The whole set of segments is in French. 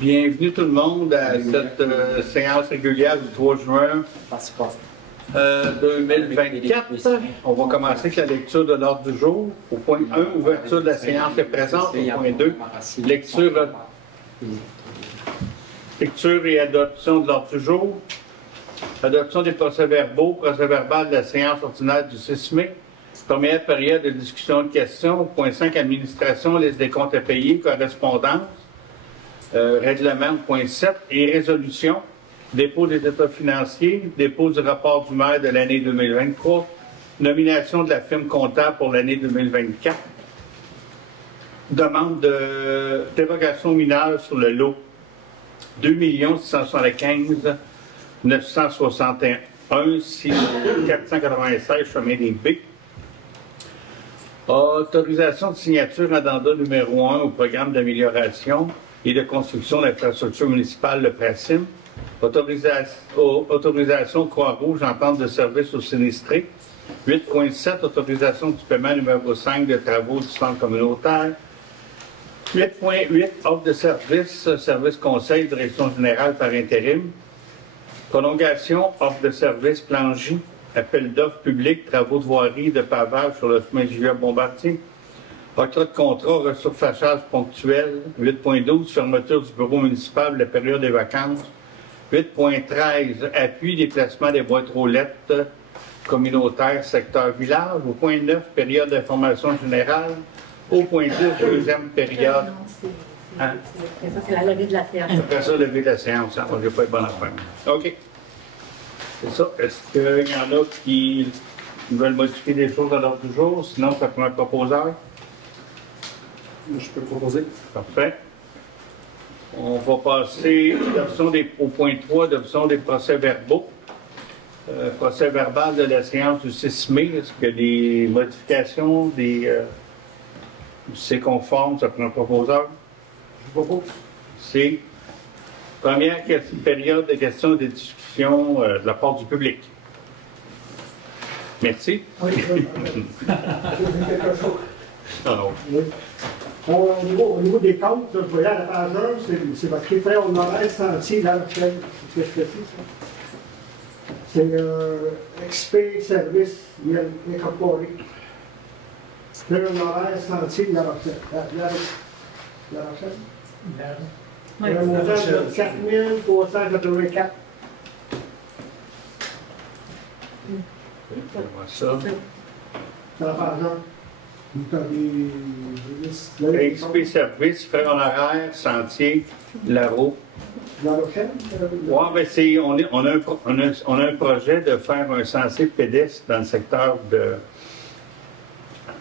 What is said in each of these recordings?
Bienvenue tout le monde à cette séance régulière du 3 juin 2024. On va commencer avec la lecture de l'ordre du jour. Au point 1, ouverture de la séance est présente. Au point 2, lecture et adoption de l'ordre du jour. Adoption des procès-verbaux, procès-verbal de la séance ordinaire du 6 mai. Première période de discussion de questions. Point 5, administration, liste des comptes à payer, correspondance. Règlement, point 7, et résolution, dépôt des états financiers, dépôt du rapport du maire de l'année 2023, nomination de la firme comptable pour l'année 2024, demande de dérogation mineure sur le lot 2 675 961 496 chemin des Baies. Autorisation de signature addenda numéro 1 au programme d'amélioration et de construction de l'infrastructure municipale, le PRACIM. Autorisation Croix-Rouge, entente de service aux sinistrés. 8.7, autorisation du paiement numéro 5 de travaux du centre communautaire. 8.8, offre de service, service conseil, direction générale par intérim. Prolongation, offre de service, plan J, appel d'offres public, travaux de voirie, de pavage sur le chemin Julia-Bombardier. Octroi de contrat, resurfachage ponctuel. 8.12, fermeture du bureau municipal, la période des vacances. 8.13, appui des placements des boîtes roulettes communautaires, secteur village. Au point 9, période d'information générale. Au point 10, deuxième période. Ça, c'est la levée de la séance. Après ça, levée de la séance. Ça ne va pas être bonne affaire. OK. C'est ça. Est-ce qu'il y en a qui veulent modifier des choses à l'ordre du jour? Sinon, ça prend un proposeur. Je peux proposer. Parfait. On va passer au point 3, adoption des procès-verbaux. Procès verbal de la séance du 6 mai. Est-ce que les modifications c'est conforme, ça prend un proposeur? Je propose. C'est première période de questions et de discussion de la part du public. Merci. Oui, quelque chose. Non. Oui. Au niveau des comptes, je voyais à la page 1, c'est marqué frais honoraires sentier La Rochelle. Qu'est-ce que c'est, ça? C'est XP Service Incorporé. Frais honoraires sentier La Rochelle. La Rochelle? Oui. Un montant de 4 384. Ça. C'est la page 1. XP Service, frais honoraires, sentier, La Roue. La Rochelle? Oui, mais on a un projet de faire un sentier pédestre dans le secteur de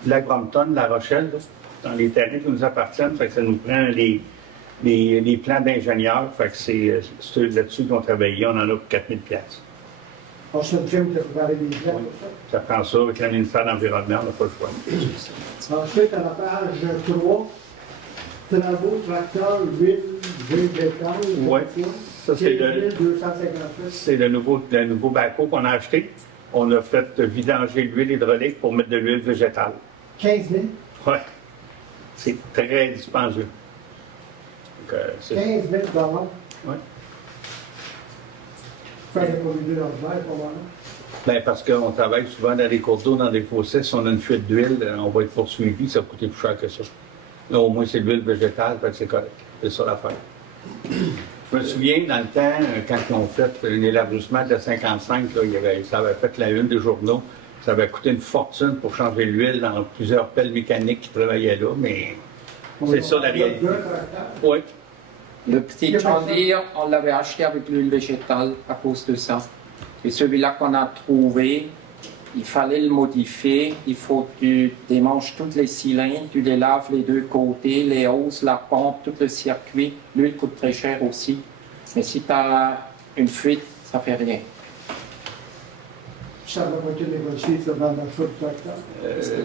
Lac-Brompton, La Rochelle, là, dans les terrains qui nous appartiennent. Fait que ça nous prend les plans d'ingénieurs. Fait que c'est là-dessus qu'on travaille. On en a pour 4 000 $. C'est une firme qui a préparé des plans. Oui. Ça prend ça avec le ministère de l'Environnement, on n'a pas le choix. Ensuite, à la page 3, travaux, tracteurs, huile, végétale. Oui, ça c'est 258. le nouveau backhoe qu'on a acheté. On a fait vidanger l'huile hydraulique pour mettre de l'huile végétale. 15 000. Oui, c'est très dispendieux. Donc, 15 000 $. Oui. Faire des produits ordinaires, probablement. Bien, parce qu'on travaille souvent dans des cours d'eau, dans des fossés. Si on a une fuite d'huile, on va être poursuivi. Ça va coûter plus cher que ça. Là, au moins, c'est de l'huile végétale, fait que c'est correct. C'est ça l'affaire. Je me souviens, dans le temps, quand ils ont fait un élargissement de la 55, là, ça avait fait la une des journaux. Ça avait coûté une fortune pour changer l'huile dans plusieurs pelles mécaniques qui travaillaient là, mais c'est ça la réalité. Oui. Le petit John-Deere, on l'avait acheté avec l'huile végétale à cause de ça. Et celui-là qu'on a trouvé, il fallait le modifier. Il faut que tu démanges tous les cylindres, tu les laves les deux côtés, les hausses, la pompe, tout le circuit. L'huile coûte très cher aussi. Mais si tu as une fuite, ça ne fait rien. Ça va pas été négocié dans l'achat du tracteur.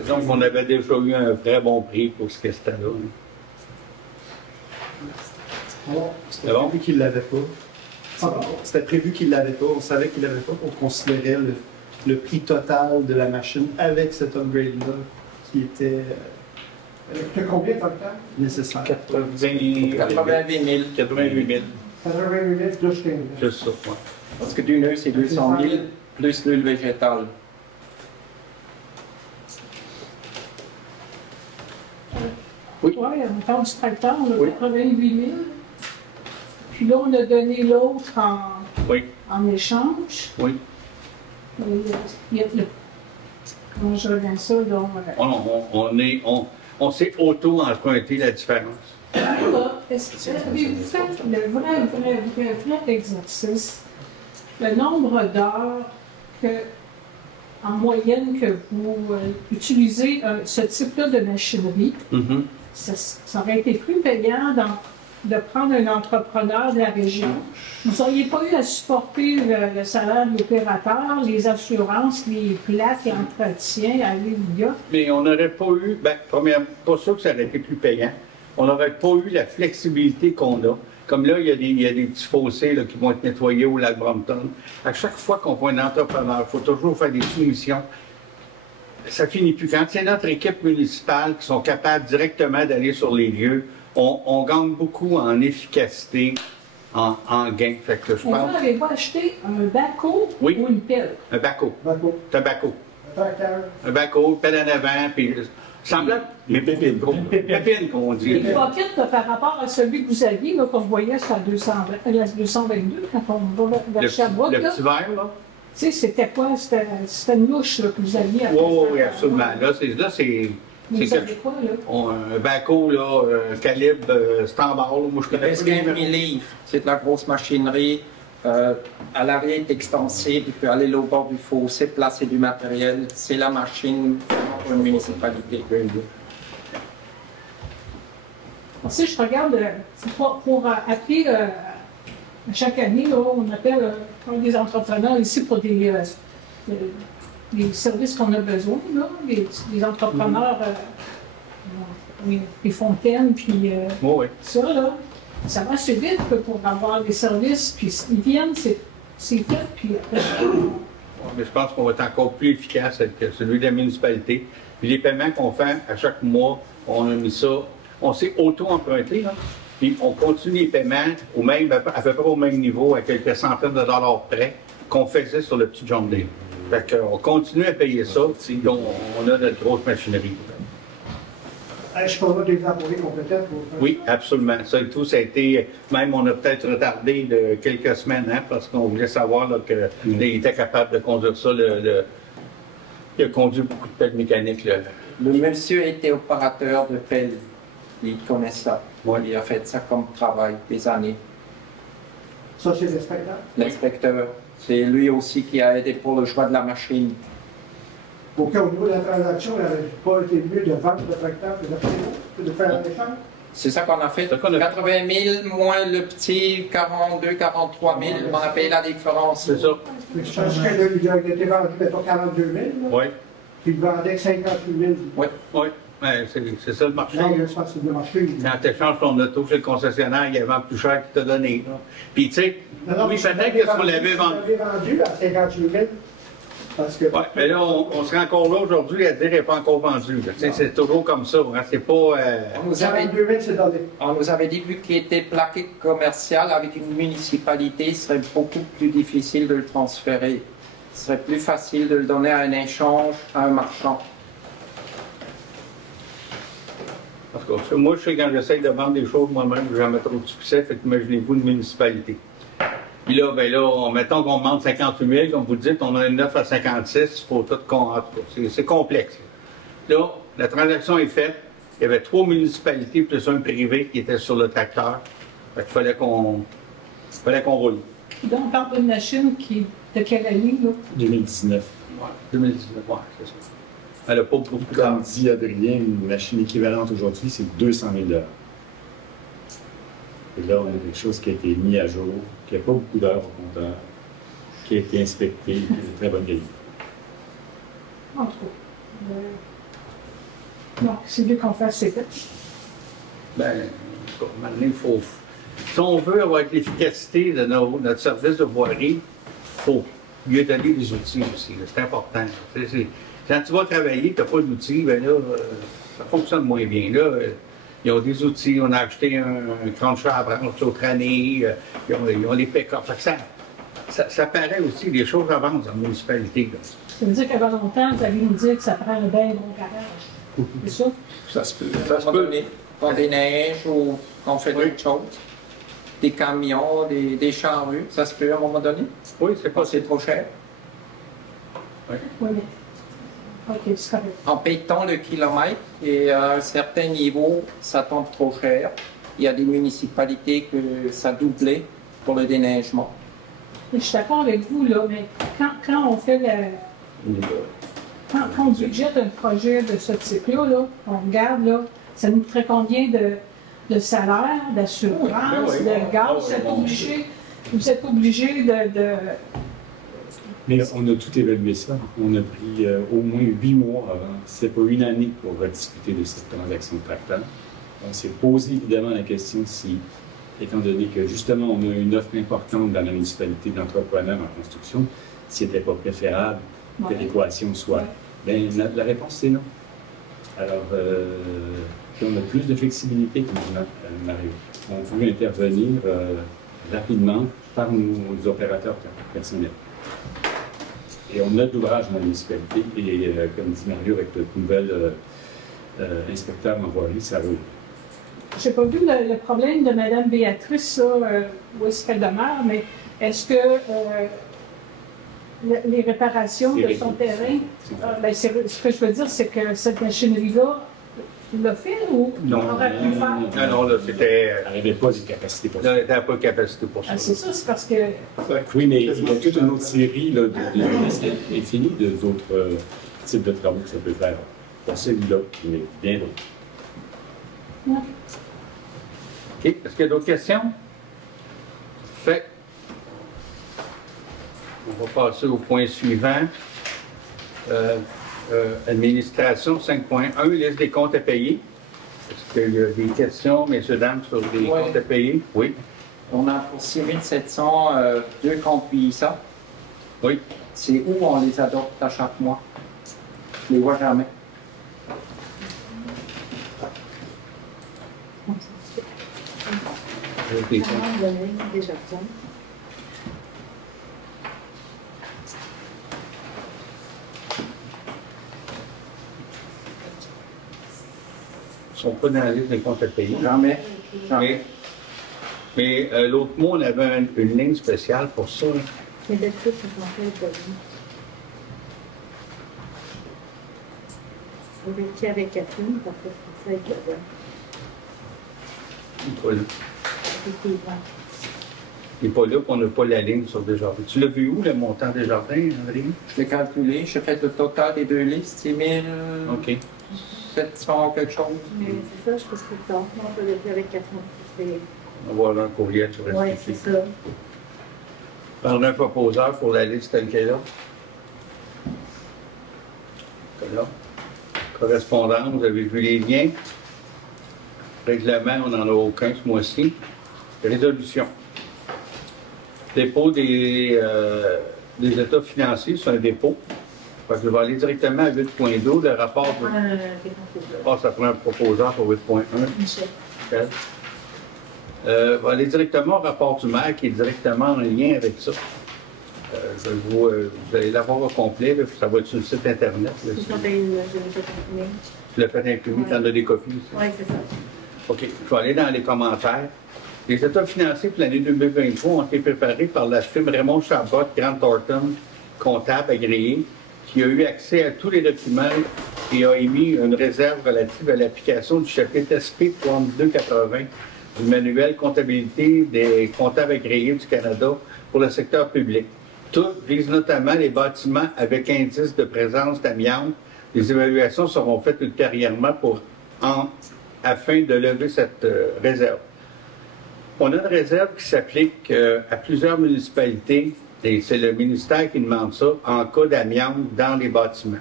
Donc, on avait déjà eu un très bon prix pour ce que c'était là. C'était prévu qu'il ne l'avait pas. C'était prévu qu'il ne l'avait pas. On savait qu'il ne l'avait pas. On considérait le prix total de la machine avec cet upgrade-là qui était Tu as combien de tracteurs? Nécessaire. 88 000. 88 000. 88 000. 88 000 plus 15 000. Juste ça, ouais. Parce que du nœud, c'est 200 000 plus l'huile végétale. Oui, on parle du tracteur, on a Oui. 88 000. Puis là, on a donné l'autre Oui, en échange. oui. Et, il y a comment je reviens ça, donc... On s'est auto-emprunté la différence. Là, est-ce que avez-vous fait le vrai exercice, le nombre d'heures en moyenne que vous utilisez ce type-là de machinerie? Mhm. Ça aurait été plus payant de prendre un entrepreneur de la région. Vous n'auriez pas eu à supporter le salaire de l'opérateur, les assurances, les plaques, l'entretien, aller le gars. Mais on n'aurait pas eu, premièrement, pas sûr que ça aurait été plus payant. On n'aurait pas eu la flexibilité qu'on a. Comme là, il y a des petits fossés là, qui vont être nettoyés au lac Brompton. À chaque fois qu'on voit un entrepreneur, il faut toujours faire des soumissions. Ça finit plus. Quand c'est notre équipe municipale qui sont capables directement d'aller sur les lieux, on gagne beaucoup en efficacité, en gain. Fait que je Et pense... vous avez-vous acheté un backhoe Oui. ou une pelle? Un backhoe. Bateau. C'est un backhoe. Un tracteur. Un backhoe, pelle en avant, puis... Semblable, mais pépines, pépines, qu'on dit. Les pockets, par rapport à celui que vous aviez, là, qu'on voyait sur la 222, quand on va vers Sherbrooke, Le là, petit verre, là? tu sais, c'était quoi? C'était une louche là, que vous aviez après Oui, ça. oui, absolument. Là, c'est Vous quelque savez quoi, là? un backhoe, là, calibre standard, là. Moi, je connais Presque pas les 15 000 numéros. livres. C'est de la grosse machinerie. À l'arrière, est extensible. Il peut aller au bord du fossé, placer du matériel. C'est la machine pour une municipalité. Si je regarde, pour appeler chaque année, là, on appelle des entrepreneurs ici pour des services qu'on a besoin, là, des entrepreneurs, des fontaines, puis Oui, oui. ça, là, ça va assez vite que pour avoir des services, puis ils viennent, c'est fait, puis Mais je pense qu'on va être encore plus efficace avec celui de la municipalité. Puis les paiements qu'on fait à chaque mois, on a mis ça, on s'est auto-emprunté, là. Puis on continue les paiements à peu près au même niveau, à quelques centaines de dollars près, qu'on faisait sur le petit John Deere. Fait qu'on continue à payer ça, donc on a notre grosse machinerie. Je peux avoir des employés complètement pour faire Oui, absolument. Ça et tout, ça a été, même on a peut-être retardé de quelques semaines, hein, parce qu'on voulait savoir qu'il était capable de conduire ça. Il a conduit beaucoup de pelles mécaniques. Là. Le monsieur était opérateur de pelle. Il connaît ça. Ouais. Il a fait ça comme travail des années. ça. C'est l'inspecteur. L'inspecteur, c'est lui aussi qui a aidé pour le choix de la machine. Donc, au niveau de la transaction, il n'aurait pas été mieux de vendre le tracteur que de faire un échange. C'est ça qu'on a fait. C'est ça qu'on a fait. 80 000 moins le petit 42, 43 000. On a payé la différence. C'est ça. Je pense qu'il a été vendu, mettons, 42 000, là, Oui, puis il vendait 58 000. oui, oui. Ouais, c'est ça le marché. Non, je pense que c'est le marché. Quand tu échanges ton auto chez le concessionnaire, il vend plus cher qu'il t'a donné. Là. Puis, tu sais, oui, peut-être que si on l'avait vendu. On l'avait vendu à 58 000. Parce que. Oui, mais là, on serait encore là aujourd'hui à dire qu'il n'est pas encore vendu. Tu sais, c'est toujours comme ça. Hein, c'est pas. On nous avait 42 000, c'est donné. On nous avait dit, vu qu'il était plaqué commercial avec une municipalité, ce serait beaucoup plus difficile de le transférer. Ce serait plus facile de le donner à un échange à un marchand. En tout cas, moi, je sais quand j'essaye de vendre des choses moi-même, je n'ai jamais trop de succès. Fait qu'imaginez-vous une municipalité. Puis là, mettons qu'on demande 58 000, comme vous dites, on a une 9 à 56, il faut tout qu'on. En tout cas, c'est complexe. Là, la transaction est faite. Il y avait 3 municipalités plus un privé qui était sur le tracteur. Fait qu'il fallait qu'on roule. donc on parle d'une machine de quelle année, là? 2019. Ouais, 2019, ouais, c'est ça. Elle n'a pas beaucoup de Comme temps. dit Adrien, une machine équivalente aujourd'hui, c'est 200 000 $. Et là, on a quelque chose qui a été mis à jour, qui n'a pas beaucoup d'heures au compteur, qui a été inspecté, qui est de très bonne qualité. En tout cas. Non, c'est mieux qu'on fasse ces fait. Ben, en tout cas, maintenant, il faut. Si on veut avoir l'efficacité de notre service de voirie, il faut lui donner des outils aussi. C'est important. Quand tu vas travailler, tu n'as pas d'outils, ben là, ça fonctionne moins bien. Là, ils ont des outils, on a acheté un cruncher à branche l'autre année, ils ont les pick-up. Ça paraît aussi, les choses avancent dans la municipalité. Là. Ça veut dire qu'avant longtemps, vous allez nous dire que ça prend un bien bon garage. C'est ça? Ça se peut. Ça se peut. Quand des neiges ou quand on fait d'autres choses. Des camions, des charrues, ça se peut à un moment donné? Oui, c'est Quand pas... c'est trop cher. Oui. Oui, mais. OK, c'est correct. En payant le kilomètre, et à un certain niveau, ça tombe trop cher. Il y a des municipalités que ça doublait pour le déneigement. Je suis d'accord avec vous, là, mais quand on fait quand on budgète un projet de ce type-là, là, on regarde, là, ça nous ferait combien de salaire, d'assurance, de gaz? Vous êtes obligé de... Mais on a tout évalué ça. On a pris au moins 8 mois avant, c'est pas une année pour discuter de cette transaction de tracteur. On s'est posé évidemment la question si, étant donné que justement on a une offre importante dans la municipalité d'entrepreneurs en construction, s'il n'était pas préférable que l'équation soit. Bien, la réponse c'est non. Alors, on a plus de flexibilité que Mario. On pouvait intervenir rapidement par nos opérateurs personnels. Et on a de l'ouvrage dans la municipalité et, comme dit Mario, avec le nouvel inspecteur envoyé, ça roule. Je n'ai pas vu le problème de Mme Béatrice, ça, où est-ce qu'elle demeure, mais est-ce que les réparations de son terrain, ce que je veux dire, c'est que cette machinerie-là, tu l'as fait ou non, aurait pu faire? Non, là, c'était... Elle n'avait pas de capacité pour ça. Là, elle n'avait pas de capacité pour ça. Ah, c'est ça, c'est parce que... Oui, mais il y a toute une autre série là, infinie d'autres types de travaux que ça peut faire. Pas celui-là, mais bien d'autres. Ouais. OK. Est-ce qu'il y a d'autres questions? Fait. On va passer au point suivant. Administration 5.1, liste des comptes à payer. Est-ce qu'il y a des questions, messieurs, dames, sur les comptes à payer? Oui. On a pour 6 700 deux comptes PISA. Oui. C'est où on les adopte à chaque mois? Je ne les vois jamais. Des Ah, comptes. vous avez déjà besoin. Ils ne sont pas dans la liste des comptes à payer. Jamais. Jamais. Mais l'autre mois, on avait une ligne spéciale pour ça. Là. Mais d'habitude, ça s'en fait pas bien. Vous vérifiez avec Catherine, parce que c'est ça avec la bonne. Il n'est pas là. Effectivement. Il n'est pas là, puis on n'a pas la ligne sur Desjardins. Tu l'as vu où, le montant Desjardins, André? Je l'ai calculé. J'ai fait le total des deux listes. C'est 1 OK. 700 quelque chose. Mais c'est ça, je trouve tout le temps. On peut vérifier avec Catherine. On va avoir un courriel sur Oui, c'est ça. Par un proposeur pour la liste telle qu'elle est là. Là. Correspondance, vous avez vu les liens. Règlement, on n'en a aucun ce mois-ci. Résolution. Dépôt des états financiers, c'est un dépôt. Fait que je vais aller directement à 8.2, le rapport de... ça prend un proposeur pour 8.1. Michel. Michel. Je vais aller directement au rapport du maire qui est directement en lien avec ça. Vous allez l'avoir au complet, là, ça va être sur le site Internet. Là, C'est ça, je l'ai fait imprimer. tu l'as fait imprimer, tu en as des copies aussi. Oui, c'est ça. OK, je vais aller dans les commentaires. Les états financiers pour l'année 2023 ont été préparés par la firme Raymond Chabot, Grant Thornton, comptable agréé, qui a eu accès à tous les documents et a émis une réserve relative à l'application du chapitre SP 3280 du manuel comptabilité des comptables agréés du Canada pour le secteur public. Tout vise notamment les bâtiments avec indice de présence d'amiante. Les évaluations seront faites ultérieurement afin de lever cette réserve. On a une réserve qui s'applique à plusieurs municipalités, et c'est le ministère qui demande ça, en cas d'amiante dans les bâtiments.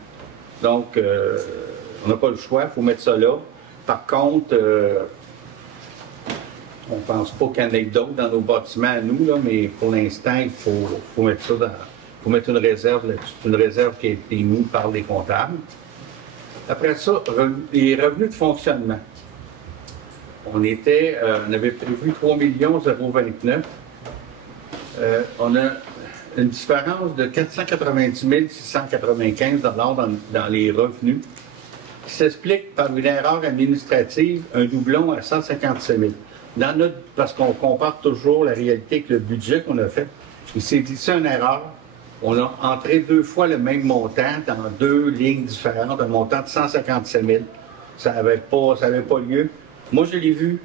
Donc, on n'a pas le choix, il faut mettre ça là. Par contre, on ne pense pas qu'il y en ait d'autres dans nos bâtiments à nous, là, mais pour l'instant, il faut mettre ça dans... Il faut mettre une réserve là-dessus. C'est une réserve qui a été mise par les comptables. Après ça, les revenus de fonctionnement. On avait prévu 3 029 000. On a une différence de 490 695 dans les revenus, qui s'explique par une erreur administrative, un doublon à 157 000. Parce qu'on compare toujours la réalité avec le budget qu'on a fait, il s'est glissé une erreur. On a entré 2 fois le même montant dans 2 lignes différentes, un montant de 157 000. Ça n'avait pas lieu. Moi, je l'ai vu.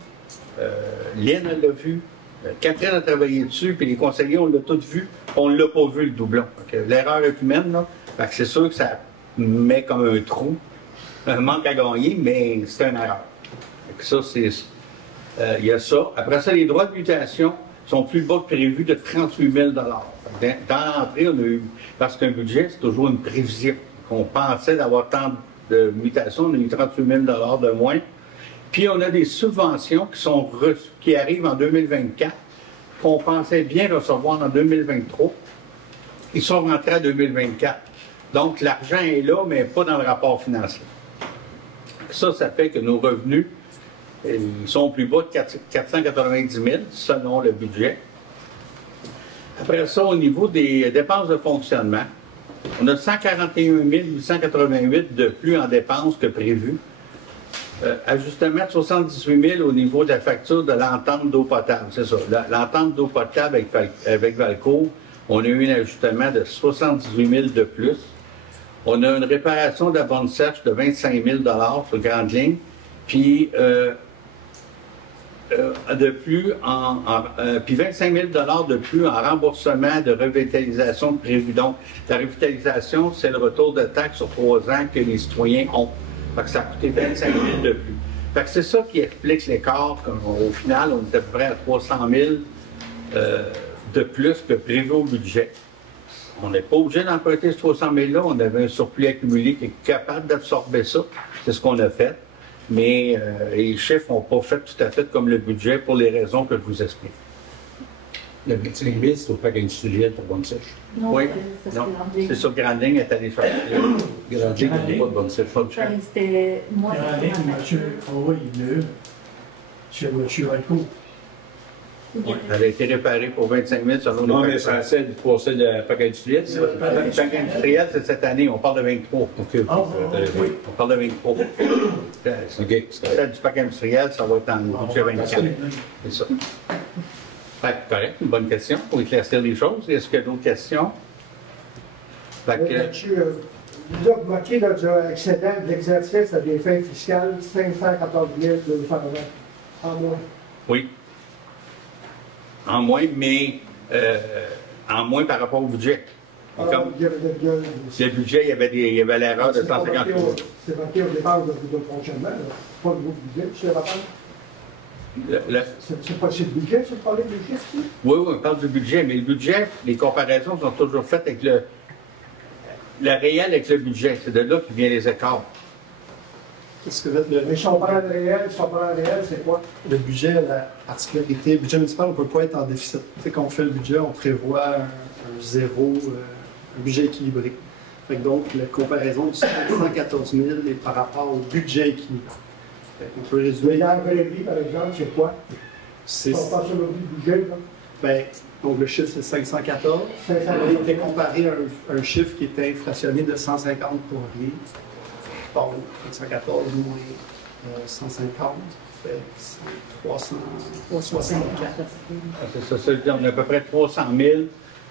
Lynn, elle l'a vu. Catherine a travaillé dessus, puis les conseillers, on l'a tous vu. On ne l'a pas vu, le doublon. L'erreur est humaine, là. C'est sûr que ça met comme un trou, un manque à gagner, mais c'est une erreur. Ça, c'est... Il y a ça. Après ça, les droits de mutation sont plus bas que prévu de 38 000 Dans l'entrée, on a eu... Parce qu'un budget, c'est toujours une prévision. On pensait d'avoir tant de mutations, on a eu 38 000 de moins. Puis on a des subventions qui arrivent en 2024, qu'on pensait bien recevoir en 2023. Ils sont rentrés en 2024. Donc l'argent est là, mais pas dans le rapport financier. Ça fait que nos revenus, ils sont plus bas de 490 000 selon le budget. Après ça, au niveau des dépenses de fonctionnement, on a 141 888 de plus en dépenses que prévu. Ajustement de 78 000 au niveau de la facture de l'entente d'eau potable, c'est ça. L'entente d'eau potable avec Valcourt, on a eu un ajustement de 78 000 de plus. On a une réparation de la borne sèche de 25 000 sur grande ligne. Puis, de plus, puis 25 000 de plus en remboursement de revitalisation prévu. Donc, la revitalisation, c'est le retour de taxes sur 3 ans que les citoyens ont. Fait que ça a coûté 25 000 de plus. Fait que c'est ça qui explique l'écart. Au final, on était à peu près à 300 000 de plus que prévu au budget. On n'est pas obligé d'emprunter ce 300 000-là. On avait un surplus accumulé qui est capable d'absorber ça. C'est ce qu'on a fait. Mais les chiffres n'ont pas fait tout à fait comme le budget pour les raisons que je vous explique. Le petit limite, c'est au parc industriel pour bonne sèche. Non, Oui, c'est non, c'est sur Grande Ligne, est allé chercher. Grande Ligne, il n'y a pas de bonne sèche. C'était moi. Grande Ligne, monsieur, oui, il est chez monsieur Valcourt. Oui, elle a été réparée pour 25 000 selon Non, les mais c'est celle pour celle de parc industriel. Le parc industriel, c'est cette année, on parle de 23. OK. Oui, on parle de 23. OK. Celle du parc industriel, ça va être en budget 24. C'est ça. Fait que, correct, une bonne question pour éclaircir les choses. Est-ce qu'il y a d'autres questions? Fait que, Vous avez marqué notre excédent de l'exercice à des fins fiscales, 514 220 en moins. oui. En moins, mais en moins par rapport au budget. Et comme le budget, il y avait l'erreur de 150 000. C'est marqué aux dépenses de fonctionnement, là. Pas le gros budget, je sais pas. C'est pas le budget, c'est pas le budget, ça? Oui, on parle du budget, mais le budget, les comparaisons sont toujours faites avec le réel avec le budget. C'est de là que viennent les écarts. Qu'est-ce que va être Mais si on prend le réel, c'est quoi? le budget, la particularité? Le budget municipal, on ne peut pas être en déficit. Tu sais, quand on fait le budget, on prévoit un zéro, un budget équilibré. Fait que donc, la comparaison du 114 000 est par rapport au budget équilibré. On peut résumer. Le RVLB, par exemple, c'est quoi? C'est, On passe sur le budget, là. ben, donc le chiffre, c'est 514. Il a été comparé à un chiffre qui était inflationné de 150 pour rien. Bon, 514 moins 150, fait 364. C'est ça, on a à peu près 300 000.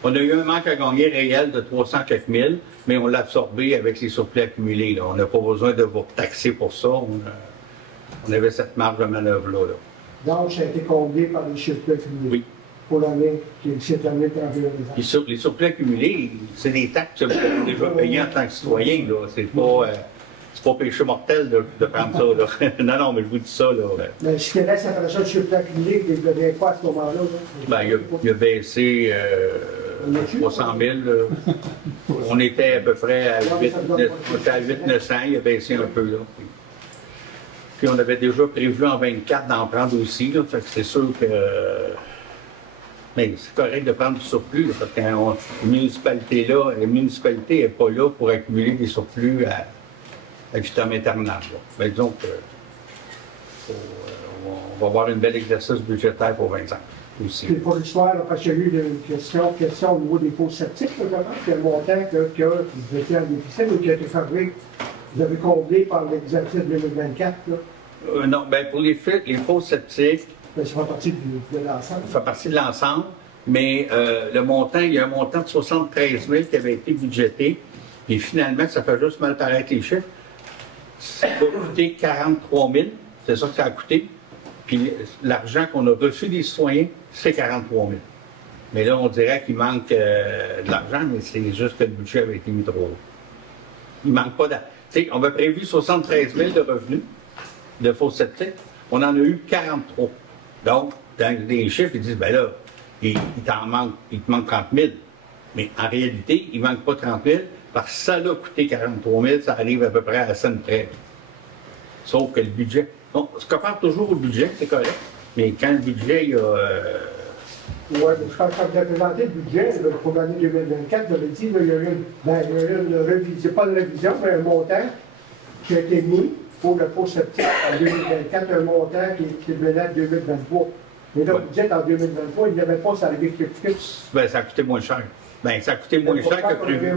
On a eu un manque à gagner réel de 300 quelques mille, mais on l'a absorbé avec les surplus accumulés. Là. On n'a pas besoin de vous taxer pour ça. On avait cette marge de manœuvre-là. Là. Donc, ça a été comblé par les chiffres accumulés. Oui. Pour l'année, qui est cette année 31 ans. Puis les surplus accumulés, c'est des taxes que vous avez déjà payées en tant que citoyen. Là. C'est pas péché mortel de prendre ça. Là. non, mais je vous dis ça. Là. Mais ce qui reste après ça, le chiffre accumulé, il devient quoi à ce moment-là? Ben, il a baissé 300 000. On était à peu près à 800-900. Il a baissé un peu. Là. Puis on avait déjà prévu en 24 d'en prendre aussi. Là, fait que c'est sûr que... mais c'est correct de prendre du surplus. Là, parce que la municipalité n'est pas là pour accumuler des surplus à vitam aeternam. Mais disons que on va avoir un bel exercice budgétaire pour 20 ans aussi. Puis pour l'histoire, parce qu'il y a eu une question au niveau des fosses septiques, notamment, que le montant que vous étiez en déficit ou qui a été fabriqué, vous avez comblé par l'exercice 2024. Là. Non, bien pour les fosses septiques, Ça fait partie de l'ensemble. ça fait partie de l'ensemble, mais le montant, il y a un montant de 73 000 qui avait été budgété, puis finalement, ça fait juste mal paraître les chiffres. Ça a coûté 43 000, c'est ça que ça a coûté. Puis l'argent qu'on a reçu des citoyens, c'est 43 000. Mais là, on dirait qu'il manque de l'argent, mais c'est juste que le budget avait été mis trop haut. Il manque pas d'argent. On avait prévu 73 000 de revenus de fosses septiques. On en a eu 43. Donc, dans les chiffres, ils disent, ben là, il te manque 30 000. Mais en réalité, il ne manque pas 30 000 parce que ça a coûté 43 000, ça arrive à peu près à la scène près. Sauf que le budget. Donc, ce qu'on parle toujours au budget, c'est correct. Mais quand le budget, il y a. Oui, quand vous avez présenté le budget pour l'année 2024, vous avez dit qu'il y a eu une révision, pas une révision, mais un montant qui a été mis pour le faux septique en 2024, un montant qui venait en 2023. Mais là, vous dites en 2023, il n'y avait pas ça avec Ben, ça a coûté moins cher. Ben, ça a coûté moins cher que prévu.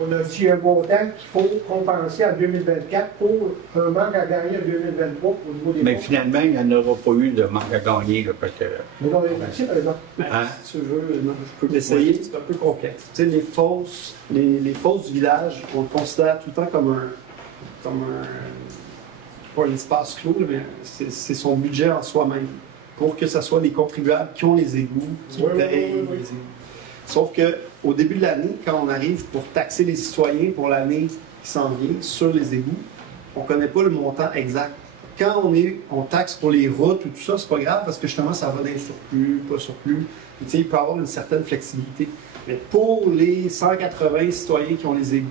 On a dit un montant qu'il faut compenser en 2024 pour un manque à gagner en 2023 au niveau des Mais fonds. finalement, il n'y en aura pas eu de manque à gagner. Là, parce que, Mais non, il y a aussi, par exemple. hein? Si tu veux, je peux l'essayer, c'est un peu complexe. Tu sais, les fosses du village, on le considère tout le temps comme pas un espace clos, mais c'est son budget en soi-même. Pour que ce soit les contribuables qui ont les égouts, qui payent les égouts. Sauf qu'au début de l'année, quand on arrive pour taxer les citoyens pour l'année qui s'en vient sur les égouts, on ne connaît pas le montant exact. Quand on taxe pour les routes ou tout ça, c'est pas grave parce que justement, ça va d'un surplus, pas surplus. Et, tu sais, il peut y avoir une certaine flexibilité. Mais pour les 180 citoyens qui ont les égouts,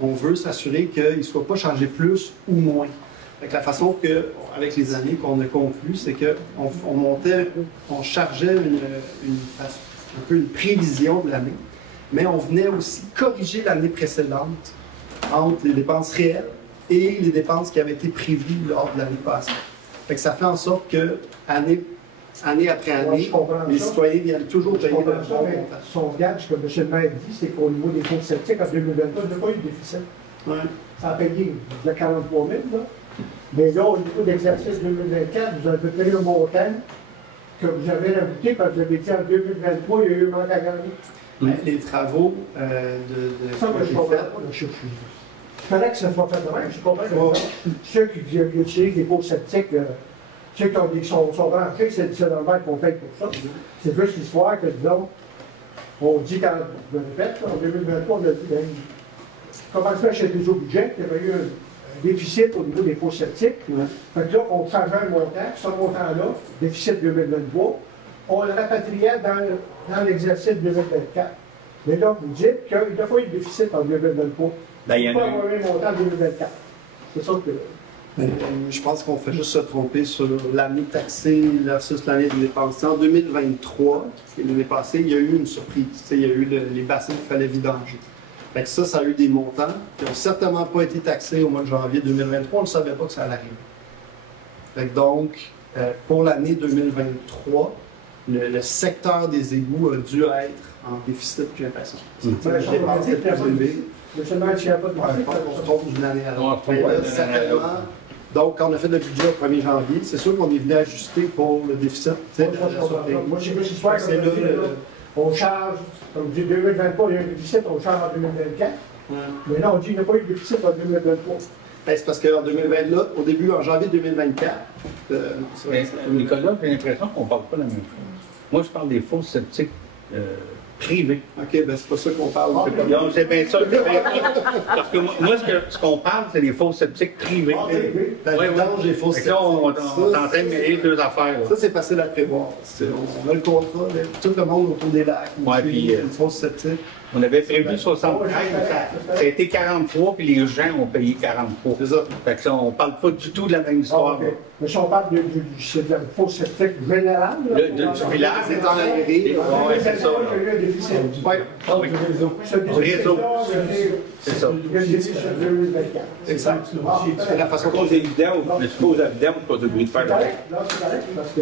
on veut s'assurer qu'ils ne soient pas chargés plus ou moins. Fait que la façon que, avec les années qu'on a conclu, c'est qu'on chargeait un peu une prévision de l'année, mais on venait aussi corriger l'année précédente entre les dépenses réelles et les dépenses qui avaient été prévues lors de l'année passée. Fait que ça fait en sorte que, année après année, les citoyens viennent toujours payer le bon montant. Son gage, comme M. le maire dit, c'est qu'au niveau des fonds septiques, en 2023, il n'y a pas eu de déficit. Ouais. Ça a payé de 43 000, là. Mais là, au niveau de l'exercice 2024, vous avez payé le montant que vous avez rajouté parce que vous avez dit en 2023, il y a eu un manque à gagner. Les travaux Ça, moi, je comprends pas. Il fallait que ça soit fait de même. Je comprends que ceux qui utilisent des pots septiques, ceux qui sont branchés, c'est normal qu'on paye pour ça. C'est juste l'histoire que, disons, on dit quand, je me répète, en 2023, on a dit, ben, comment ça chez les autres budgets, il y avait eu un déficit au niveau des pots septiques. Fait que là, on changeait un montant, ce montant-là, déficit 2023, on le rapatriait dans l'exercice 2024. Mais là, vous dites qu'il n'y a pas eu de déficit en 2023. Ben, il y Il en n'y a a pas eu. eu un montant en 2024. C'est ça que... Je pense qu'on fait juste se tromper sur l'année taxée versus l'année de dépense. En 2023, l'année passée, il y a eu une surprise. Il y a eu les bassins qu'il fallait vidanger. Fait que ça a eu des montants qui n'ont certainement pas été taxés au mois de janvier 2023. On ne savait pas que ça allait arriver. Fait que donc, pour l'année 2023, le secteur des égouts a dû être en déficit, j'ai l'impression. Ben, Je dépense le plus élevé. Monsieur le maire, il n'y a pas de Ouais, je pense qu'on se trompe d'une année à On l'autre. se trompe pas d'une année à Certainement. l'autre. Donc, quand on a fait le budget au 1er janvier, c'est sûr qu'on est venu ajuster pour le déficit. Moi, j'ai vu l'histoire C'est comme là, on dit, là, on charge, comme dit 2023, il y a eu un déficit, on charge en 2024. Mais là, on dit qu'il n'y a pas eu de déficit en 2023. Ben, c'est parce qu'en 2020, là, au début, en janvier 2024, Mais, Nicolas, j'ai l'impression qu'on ne parle pas de la même chose. Moi, je parle des fosses septiques privées. OK, ben c'est pas ça qu'on parle. Ah, Donc, c'est bien ça. Parce que moi, ce qu'on parle, c'est des fosses septiques privées. La Oui, oui. vidange des fausses Fait que là, on est en train de septiques, mêler deux affaires. ça, c'est facile à prévoir. On a le contrat, tout le monde autour des lacs. Ouais, puis, une fosse septique. On avait prévu 73, ça a été 43, puis les gens ont payé 43. C'est ça. Fait que ça, on ne parle pas du tout de la même histoire. Ah, ok. Mais si on parle c'est de la fosse septique générale. Du village, C'est dans la mairie. Oui, c'est ça. Oui. C'est ça. Exact. La façon qu'on est évident, je suppose évident pour pas de bruit de faire. Là, c'est correct, parce que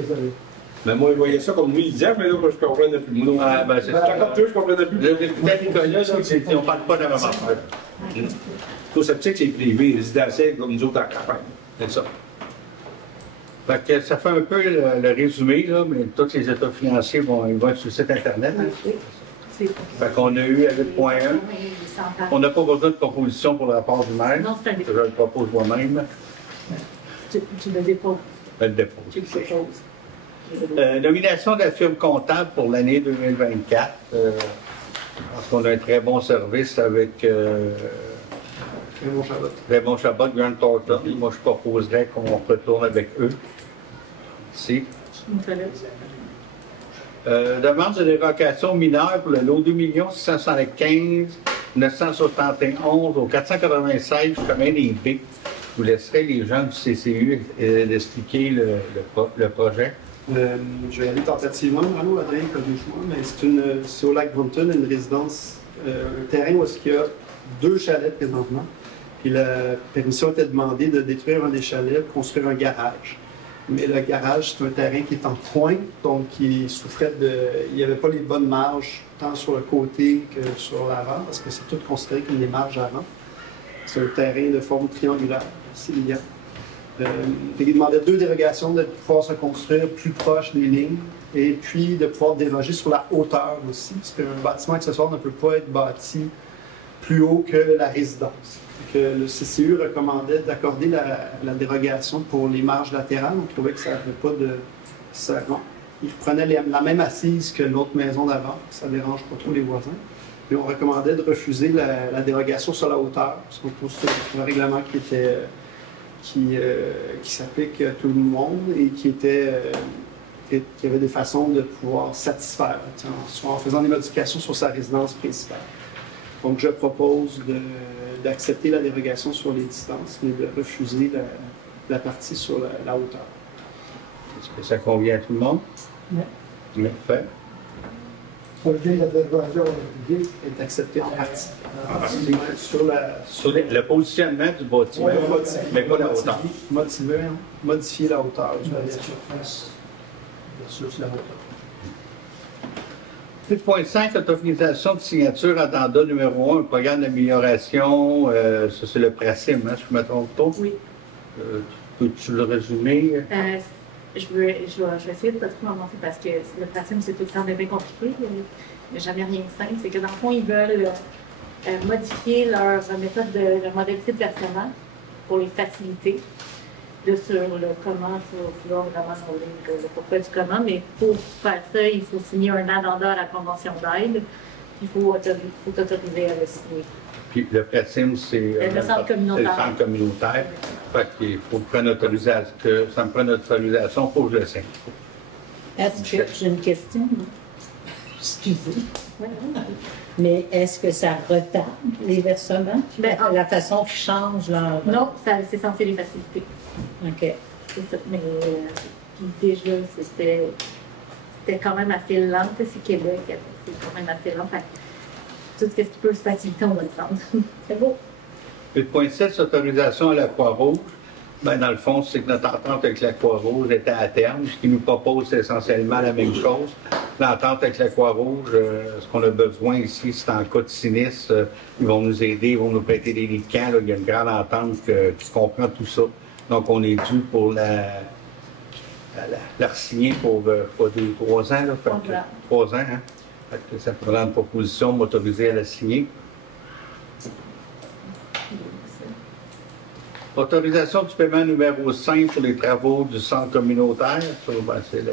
Mais moi, je voyais ça comme lui, il disait, mais là, je comprenais plus. Moi, Ah, ben, c'est ça. comme toi, je comprenais plus. Peut-être Nicolas, là, on ne parle pas de la même affaire. Tout sceptique, c'est privé, résidentiel, comme nous autres à la campagne. C'est ça. Fait que ça fait un peu le résumé, là, mais tous les états financiers ils vont être sur le site Internet. Hein. C'est Fait qu'on a eu à 8.1. On n'a pas besoin de proposition pour le rapport du maire. Non, c'est un dépôt. Je le propose moi-même. Tu le déposes. Je le dépose. Tu le déposes. Nomination de la firme comptable pour l'année 2024. Parce qu'on a un très bon service avec Raymond Chabot, Grant Thornton. Moi, je proposerais qu'on retourne avec eux. Ici. Demande de dérogation mineure pour le lot 2 675 971 au 496 chemin des Baies. Je vous laisserai les gens du CCU d'expliquer le projet. Je vais aller tentativement. Allô, Adrien, corrige-moi, mais c'est au lac Brompton, une résidence, un terrain où il y a 2 chalets présentement. Puis la permission était demandée de détruire un des chalets pour construire un garage. Mais le garage, c'est un terrain qui est en pointe, donc il souffrait il n'y avait pas les bonnes marges, tant sur le côté que sur l'avant, parce que c'est tout considéré comme des marges avant. C'est un terrain de forme triangulaire, ciliaire. Il demandait 2 dérogations de pouvoir se construire plus proche des lignes et puis de pouvoir déroger sur la hauteur aussi, parce qu'un bâtiment accessoire ne peut pas être bâti plus haut que la résidence. Donc, le CCU recommandait d'accorder la dérogation pour les marges latérales. On trouvait que ça n'avait pas de... non. Ils prenaient la même assise que l'autre maison d'avant, ça ne dérange pas trop les voisins. Et on recommandait de refuser la dérogation sur la hauteur, parce qu'on trouve que c'est un règlement qui s'applique à tout le monde et qui avait des façons de pouvoir satisfaire, en faisant des modifications sur sa résidence principale. Donc, je propose d'accepter la dérogation sur les distances, mais de refuser la partie sur la hauteur. Est-ce que ça convient à tout le monde? Oui. Fait. Olivier, la dérogation Est accepté en partie. Sur le positionnement du bâtiment, mais pas la hauteur. Modifier la hauteur. la surface versus la hauteur. 8.5, autorisation de signature addenda numéro 1, un programme d'amélioration, ça c'est le PRACIM, hein, si je ne me trompe pas. Oui. Peux-tu le résumer? Je vais essayer de ne pas trop m'avancer parce que le PRACIM, c'est tout le temps bien compliqué. Il n'y a jamais rien de simple. C'est que dans le fond, ils veulent modifier leur méthode leur modalité de versement pour les faciliter. Sur le comment, il faut vraiment le pourquoi du comment, mais pour faire ça, il faut signer un addenda à la convention d'aide. Il faut t'autoriser à le signer. Puis le PRACIM, c'est le centre communautaire. C'est le centre communautaire. Fait qu'il faut prendre autorisation, que ça me prenne autorisation pour que je le signe. Est-ce que j'ai une question? Excusez. Mais est-ce que ça retarde les versements? Ben, la façon qu'ils changent leur... Non, c'est censé les faciliter. OK. C'est ça. Mais puis déjà, c'était quand même assez lent. C'est Québec, c'est quand même assez lent. Fait, tout ce qui peut se faciliter, on va le prendre. C'est beau. 8.7, autorisation à la Croix-Rouge. Ben, dans le fond, c'est que notre entente avec la Croix-Rouge était à terme. Ce qu'ils nous proposent, c'est essentiellement la même chose. L'entente avec la Croix-Rouge, ce qu'on a besoin ici, c'est en cas de sinistre, ils vont nous aider, ils vont nous prêter des lits de camp. Là. Il y a une grande entente qui comprend tout ça. Donc, on est dû pour la signer pour pas 3 ans. Là, 3 ans, hein? Fait que ça prendra une proposition m'autoriser à la signer. Autorisation du paiement numéro 5 pour les travaux du centre communautaire. Ça, ben, c'est le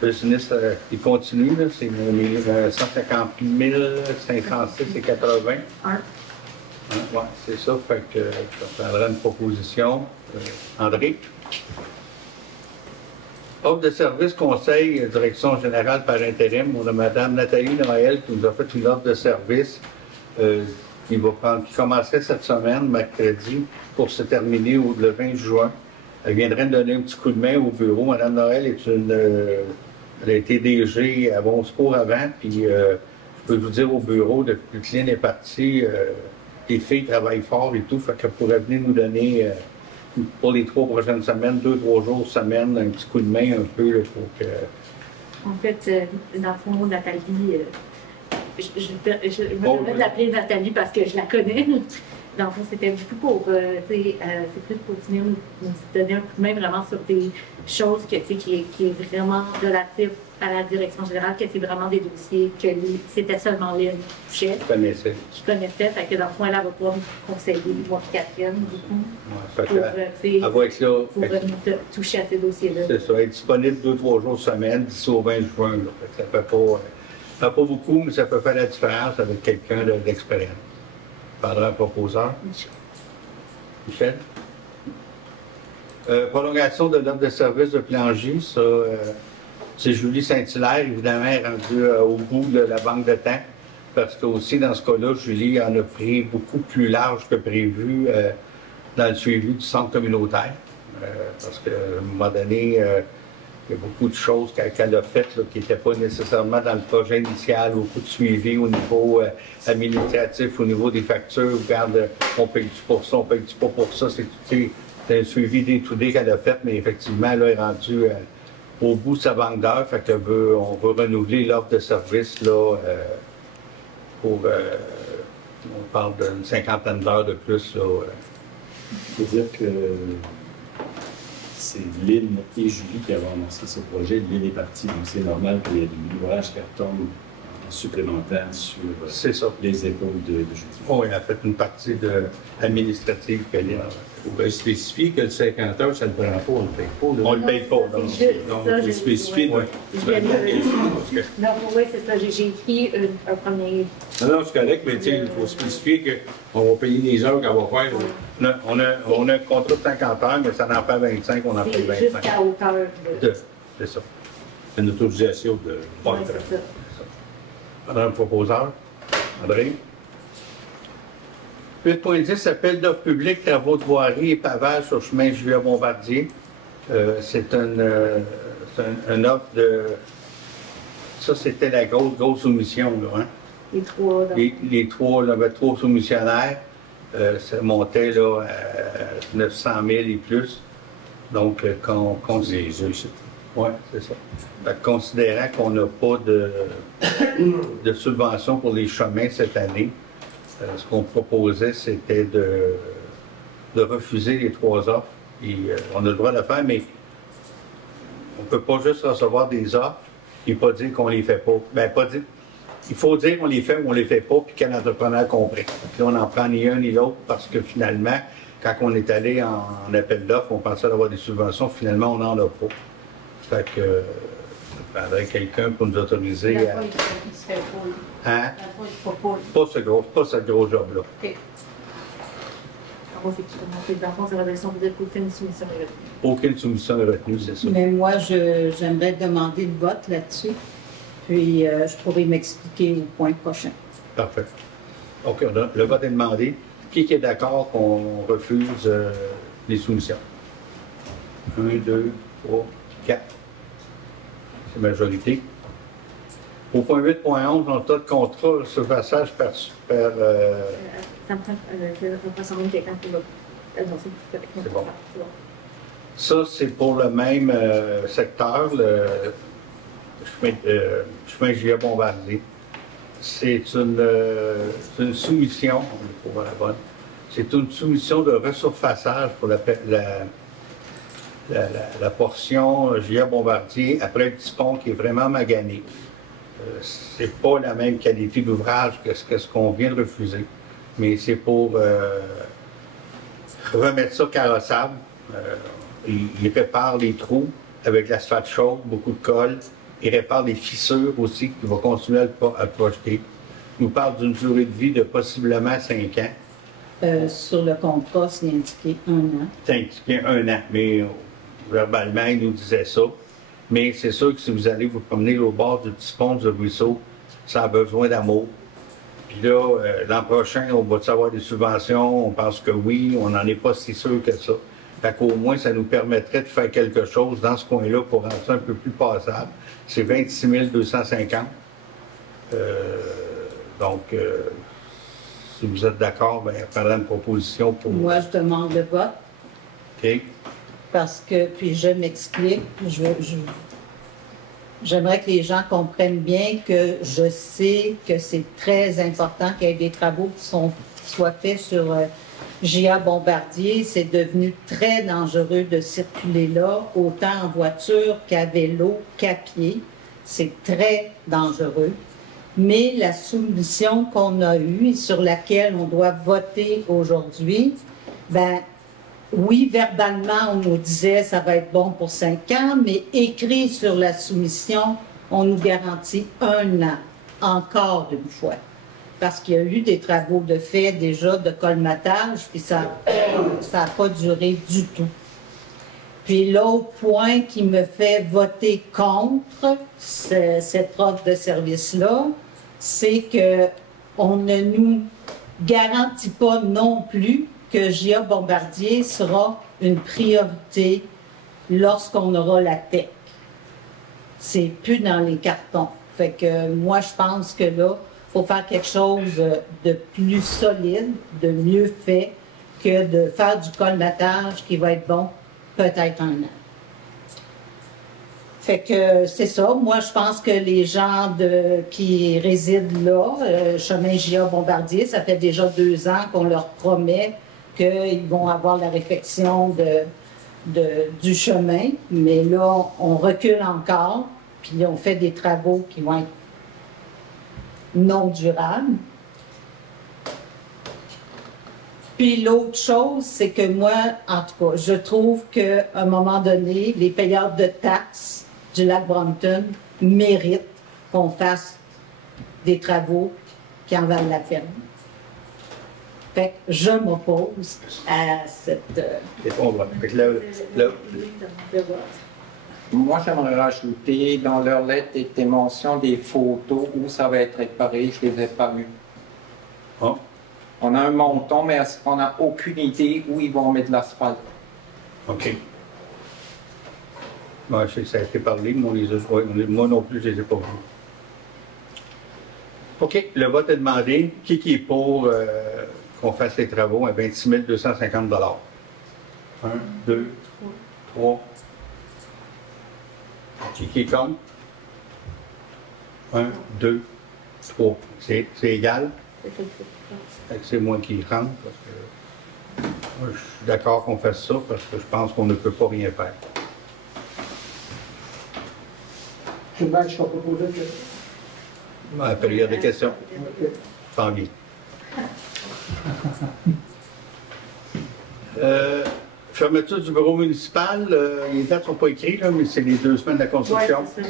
business qui continue. C'est 150 506 et 80. Oui, c'est ça. Fait que je prendrai une proposition. André? Offre de service conseil, direction générale par intérim. On a Mme Nathalie Noël qui nous a fait une offre de service qui commencerait cette semaine, mercredi, pour se terminer le 20 juin. Elle viendrait me donner un petit coup de main au bureau. Mme Noël est elle a été DG à Bon Secours avant, puis je peux vous dire au bureau, depuis que Lynn est partie, les filles travaillent fort et tout, fait qu'elle pourrait venir nous donner, pour les 3 prochaines semaines, 2-3 jours semaine, un petit coup de main un peu, là, pour que... En fait, dans le fond, Nathalie, je me permets de l'appeler Nathalie parce que je la connais. Dans le fond, c'était beaucoup pour, c'est plus pour venir nous donner un coup de main vraiment sur des choses qui est vraiment relatif à la direction générale, que c'est vraiment des dossiers que c'était seulement Lynn qui touchait, qui connaissait. Fait que dans le fond, elle va pouvoir nous conseiller, moi et Catherine, beaucoup, pour nous toucher à ces dossiers-là. C'est ça, être disponible 2-3 jours semaine d'ici au 20 juin. Là. Ça ne fait pas beaucoup, mais ça peut faire la différence avec quelqu'un d'expérience. Parlera un proposeur. Michel? Prolongation de l'offre de service de Plangy, ça, c'est Julie Saint-Hilaire, évidemment, est rendue au bout de la banque de temps, parce que aussi, dans ce cas-là, Julie en a pris beaucoup plus large que prévu dans le suivi du centre communautaire, parce qu'à un moment donné, il y a beaucoup de choses qu'elle a faites là, qui n'étaient pas nécessairement dans le projet initial, beaucoup de suivi au niveau administratif, au niveau des factures. Regarde, on paye-tu pour ça, on paye-tu pas pour ça. C'est un suivi day-to-day qu'elle a fait, mais effectivement, là, elle est rendue au bout de sa banque d'heures. Fait qu'on veut renouveler l'offre de service là, pour, on parle d'une 50aine d'heures de plus. Là, Il faut dire que c'est Lynn et Julie qui avaient annoncé ce projet. Lynn est partie, donc c'est normal qu'il y ait de l'ouvrage qui retombe en supplémentaire sur les épaules de Julie. Oh, il a fait une partie administrative que Lynn. Il faut bien spécifier que le 50 heures, ça ne prend pas, on ne le paye pas. On ne le paye pas. Donc, il faut spécifier. Non, oui, c'est ça. J'ai écrit un premier. Non, c'est correct, mais il faut spécifier qu'on va payer les heures qu'elle va faire. On a un contrat de 50 heures, mais ça en fait 25, on en paye 25. Jusqu'à hauteur de... C'est ça. C'est une autorisation de... Oui, c'est ça. Madame le proposeur. André. 8.10, appel d'offres publiques, travaux de voirie et pavage sur chemin Julia-Bombardier. C'est une offre de... Ça, c'était la grosse soumission, là, hein? Les trois. Les trois, là, avec 3 soumissionnaires. Ça montait là, à 900 000 et plus. Donc, oui, c'est ça. Donc, considérant qu'on n'a pas de subvention pour les chemins cette année, ce qu'on proposait, c'était de refuser les 3 offres. Et, on a le droit de le faire, mais on ne peut pas juste recevoir des offres et pas dire qu'on ne les fait pas. Bien, pas dire. Il faut dire qu'on les fait ou on ne les fait pas, puis quel entrepreneur comprend. Puis là, on n'en prend ni un ni l'autre parce que finalement, quand on est allé en appel d'offres, on pensait avoir des subventions. Finalement, on n'en a pas. Fait que ça prendrait quelqu'un pour nous autoriser à... Hein? Pas ce gros job-là. OK. Dans le fond, c'est la version de dire qu'aucune soumission est retenue. Aucune soumission est retenue, c'est ça. Mais moi, j'aimerais demander le vote là-dessus. Puis, je pourrais m'expliquer au point prochain. Parfait. OK, le vote est demandé. Qui est d'accord qu'on refuse les soumissions? 1, 2, 3, 4. C'est majorité. Au point 8.11, on a tas de contrats sur passage par... Ça me prend quand même quelqu'un pour le... Non, c'est bon. Ça, c'est pour le même secteur, le chemin Julia-Bombardier. C'est une soumission, on est pour la bonne. C'est une soumission de resurfaçage pour la portion Julia-Bombardier après le petit pont qui est vraiment magané. C'est pas la même qualité d'ouvrage que ce qu'on vient de refuser, mais c'est pour remettre ça carrossable. Il répare les trous avec l'asphalte chaude, beaucoup de colle. Il répare les fissures aussi, qui va continuer à projeter. Il nous parle d'une durée de vie de possiblement 5 ans. Sur le contrat, c'est indiqué 1 an. C'est indiqué 1 an, mais verbalement, il nous disait ça. Mais c'est sûr que si vous allez vous promener au bord du petit pont du ruisseau, ça a besoin d'amour. Puis là, l'an prochain, on va avoir des subventions, on pense que oui, on n'en est pas si sûr que ça. Fait qu'au moins, ça nous permettrait de faire quelque chose dans ce coin-là pour rendre ça un peu plus passable. C'est 26 250. Donc, si vous êtes d'accord, bien, prendra une proposition pour... Moi, je demande le vote. OK. Parce que, puis je m'explique, j'aimerais que les gens comprennent bien que je sais que c'est très important qu'il y ait des travaux qui soient faits sur J.A. Bombardier. C'est devenu très dangereux de circuler là, autant en voiture qu'à vélo, qu'à pied. C'est très dangereux. Mais la soumission qu'on a eue et sur laquelle on doit voter aujourd'hui, ben oui, verbalement, on nous disait ça va être bon pour 5 ans, mais écrit sur la soumission, on nous garantit 1 an, encore une fois. Parce qu'il y a eu des travaux de fait déjà de colmatage, puis ça n'a pas duré du tout. Puis l'autre point qui me fait voter contre cette offre de service-là, c'est qu'on ne nous garantit pas non plus que J.A. Bombardier sera une priorité lorsqu'on aura la TEC. C'est plus dans les cartons. Fait que moi, je pense que là, il faut faire quelque chose de plus solide, de mieux fait, que de faire du colmatage qui va être bon peut-être 1 an. Fait que c'est ça. Moi, je pense que les gens qui résident là, chemin J.A. Bombardier, ça fait déjà 2 ans qu'on leur promet qu'ils vont avoir la réfection du chemin, mais là, on recule encore, puis on fait des travaux qui vont être non durables. Puis l'autre chose, c'est que moi, en tout cas, je trouve qu'à un moment donné, les payeurs de taxes du lac Brompton méritent qu'on fasse des travaux qui en valent la peine. Fait que je m'oppose à cette... Moi, j'aimerais rajouter, dans leur lettre était mention des photos où ça va être réparé, je ne les ai pas vues. Oh. On a un montant, mais on n'a aucune idée où ils vont mettre de l'asphalte. OK. Moi, je sais que ça a été parlé, mais moi non plus, je ne les ai pas vus. OK, le vote est demandé. Qui est pour qu'on fasse les travaux à 26 250 $? 1, 2, 3. Qui est contre? 1, 2, 3. C'est égal? C'est moi qui rentre, parce que moi, je suis d'accord qu'on fasse ça, parce que je pense qu'on ne peut pas rien faire. Je vais proposer que... À la période de questions. Tant bien. Fermeture du bureau municipal, les dates ne sont pas écrites, là, mais c'est les 2 semaines de la construction. Ouais, c'est ça.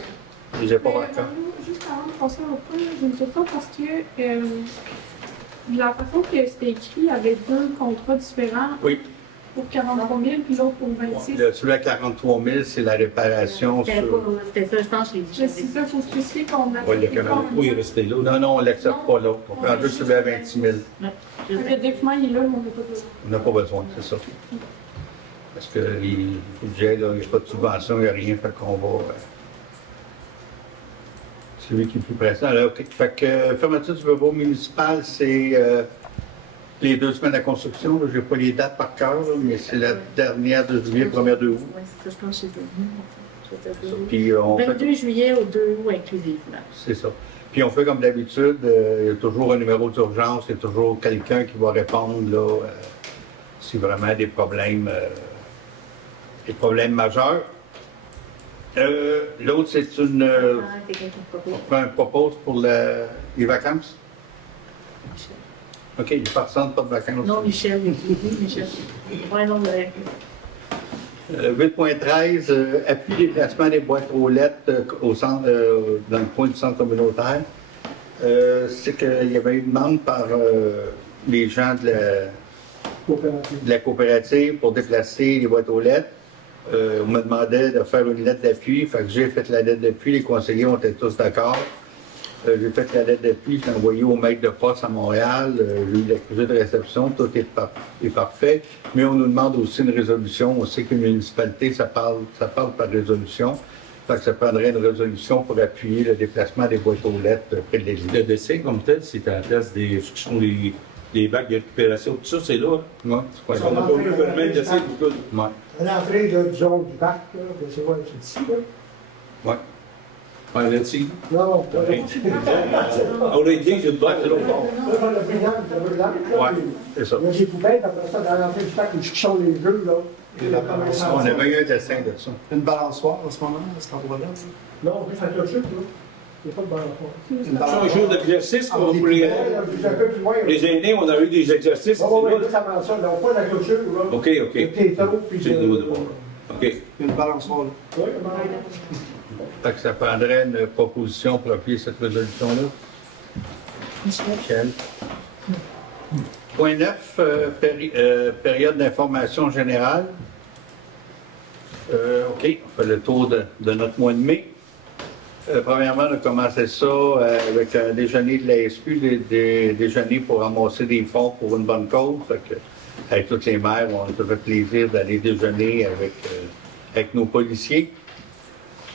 Je n'ai pas encore. Juste avant de passer au point, j'ai une question parce que de la façon que c'était écrit, il y avait 2 contrats différents. Oui. Pour 43 000 puis l'autre pour 26 000. Celui à 43 000, c'est la réparation C'était sur... ça, je pense, que C'est ça, il faut spécifier qu'on a. Oui, le Canada, oui, il est resté là. Non, on ne l'accepte pas l'autre. On prend juste celui à 26 000. Le document, il est là, mais on n'a pas besoin. On n'a pas besoin, c'est ça. Parce que les budgets, il n'y a pas de subvention, il n'y a rien, fait qu'on va... C'est lui qui est plus pressant. Alors, OK. Fait que fermeture du bureau municipal, c'est les 2 semaines de construction. Je n'ai pas les dates par cœur, là, mais c'est la dernière de juillet, première de août. Oui, c'est ça, je pense que c'est ça. Puis on 22 juillet au 2 août inclusivement. C'est ça. Puis on fait comme d'habitude, il y a toujours un numéro d'urgence, il y a toujours quelqu'un qui va répondre là, si vraiment des problèmes majeurs. L'autre, c'est une... on prend un propose pour les vacances. OK, il n'y a personne, pas de vacances. Non, Michel, Michel. Ouais, non, mais... 8.13, appui des placements des boîtes aux lettres au centre, dans le coin du centre communautaire. C'est qu'il y avait une demande par les gens de la coopérative pour déplacer les boîtes aux lettres. On me demandait de faire une lettre d'appui, fait que j'ai fait la lettre d'appui, les conseillers ont été tous d'accord. J'ai fait la lettre d'appui, je l'ai envoyée au maître de poste à Montréal. J'ai eu l'accusé de réception, tout est parfait. Mais on nous demande aussi une résolution. On sait qu'une municipalité, ça parle par résolution. Fait que ça prendrait une résolution pour appuyer le déplacement des boîtes aux lettres près de l'église. Le dessin comme tel, c'est à la place des les bacs de récupération, tout ça, c'est là. Oui, Parce qu'on n'a pas voulu faire le même dessin pour tout. Ouais. À l'entrée, là, disons, du bac, là, de ce voir ici, là. Ouais. Ouais, là-dessus. Non, pas là. On a été, j'ai une bac de l'autre bord. Là, le brillant, Ouais, c'est ça. il y a des poubelles, après ça, dans l'entrée du bac, où qui sont les jeux, là. Et la balançoire. On avait eu un dessin de ça. Une balançoire en ce moment, à cet endroit-là. Non, juste à clocher, là. Il n'y a pas de balançoire. Une C'est un balançoire. jour d'exercice pour Un peu plus loin. les aînés, on a eu des exercices. Oui, oui, oui, ça marche ça. Donc, pas la clôture, là. OK, Le OK. piéton, puis C'est le niveau de bord. OK. Une balançoire, là. Oui, le balançoire. Fait que ça prendrait une proposition pour appuyer cette résolution-là. Michel. Point 9, période d'information générale. OK, on fait le tour de notre mois de mai. Premièrement, on a commencé ça avec un déjeuner de la SQ, des déjeuners pour ramasser des fonds pour une bonne cause. Fait que, avec toutes les maires, on a fait plaisir d'aller déjeuner avec nos policiers.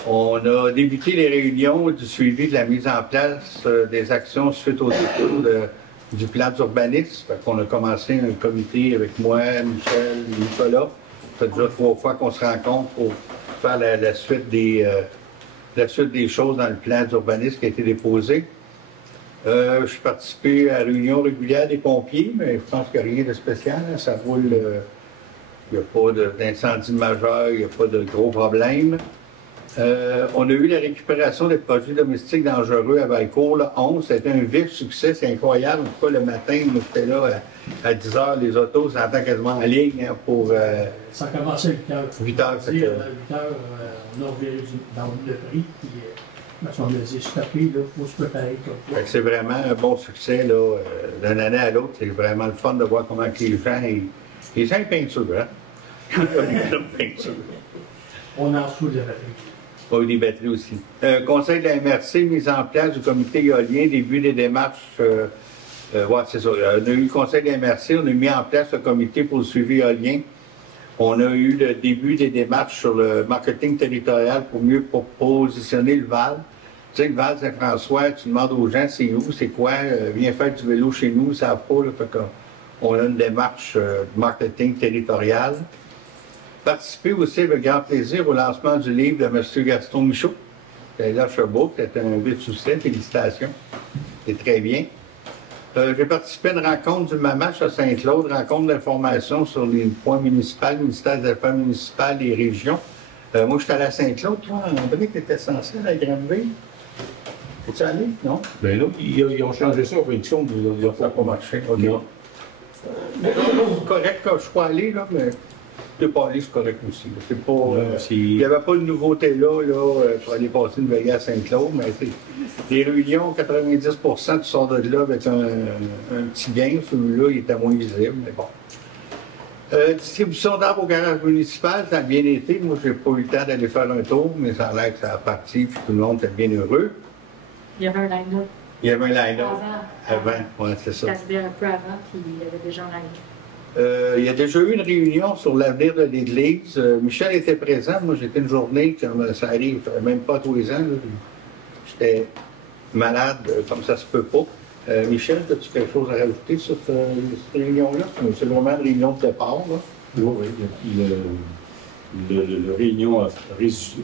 On a débuté les réunions du suivi de la mise en place des actions suite aux études du plan d'urbanisme. Fait qu'on a commencé un comité avec moi, Michel, Nicolas. Ça fait déjà 3 fois qu'on se rencontre pour faire la suite des choses dans le plan d'urbanisme qui a été déposé. Je suis participé à la réunion régulière des pompiers, mais je pense qu'il n'y a rien de spécial. Hein. Ça roule. Il n'y a pas d'incendie majeur, il n'y a pas de gros problèmes. On a eu la récupération des produits domestiques dangereux à Valcourt, le 11. C'était un vif succès, c'est incroyable. En tout cas, le matin, nous étions là à 10 h, les autos s'entendent quasiment en ligne hein, pour. Ça a commencé à 8 h. 8 h, c'est À 8 h, on a ouvert dans le prix, puis on a dit stoppé, il faut se préparer. C'est vraiment un bon succès, là. D'une année à l'autre, c'est vraiment le fun de voir comment les gens peinturent, hein? Peinture. On en reçoit des batteries. Oui, des batteries aussi. Conseil de la MRC, mise en place du comité éolien, début des démarches. Ouais, c'est ça. On a eu le conseil de la MRC, on a mis en place le comité pour le suivi éolien. On a eu le début des démarches sur le marketing territorial pour mieux positionner le Val. Tu sais, le Val Saint-François, tu demandes aux gens c'est où, c'est quoi, viens faire du vélo chez nous, ça va pas. Là, fait qu'on a une démarche de marketing territorial. Participer aussi avec grand plaisir au lancement du livre de M. Gaston Michaud. C'est là, Sherbrooke, c'était un vif succès, félicitations. C'est très bien. J'ai participé à une rencontre du MAMACH à Saint-Claude, rencontre d'information sur les points municipaux, ministère des Affaires municipales et régions. Moi, je suis allé à Saint-Claude. Toi, André, tu étais censé aller à Granville. Es-tu allé? Non? Ben là, ils ont changé ça en fonction de. Ça n'a pas marché. OK. Non. C'est correct que je sois allé, là, mais tu n'es pas allé, c'est correct aussi. C'est pas, il n'y avait pas de nouveauté là, pour aller passer une veillée à Saint-Claude, mais les réunions, 90% tu sors de là avec un petit gain. Celui-là, il était moins visible, mais bon. Distribution d'arbres au garage municipal, ça a bien été. Moi, j'ai pas eu le temps d'aller faire un tour, mais ça a l'air que ça a parti, puis tout le monde était bien heureux. Il y avait un line-up. Il y avait un line-up. Avant, oui, c'est ça. C'est arrivé un peu avant, puis il y avait déjà un line-up. Il y a déjà eu une réunion sur l'avenir de l'Église. Michel était présent. Moi, j'étais une journée, comme ça arrive, même pas tous les ans. J'étais malade, comme ça se peut pas. Michel, as-tu quelque chose à rajouter sur cette réunion-là? C'est vraiment une réunion de départ, là. Oui, le réunion a résumé,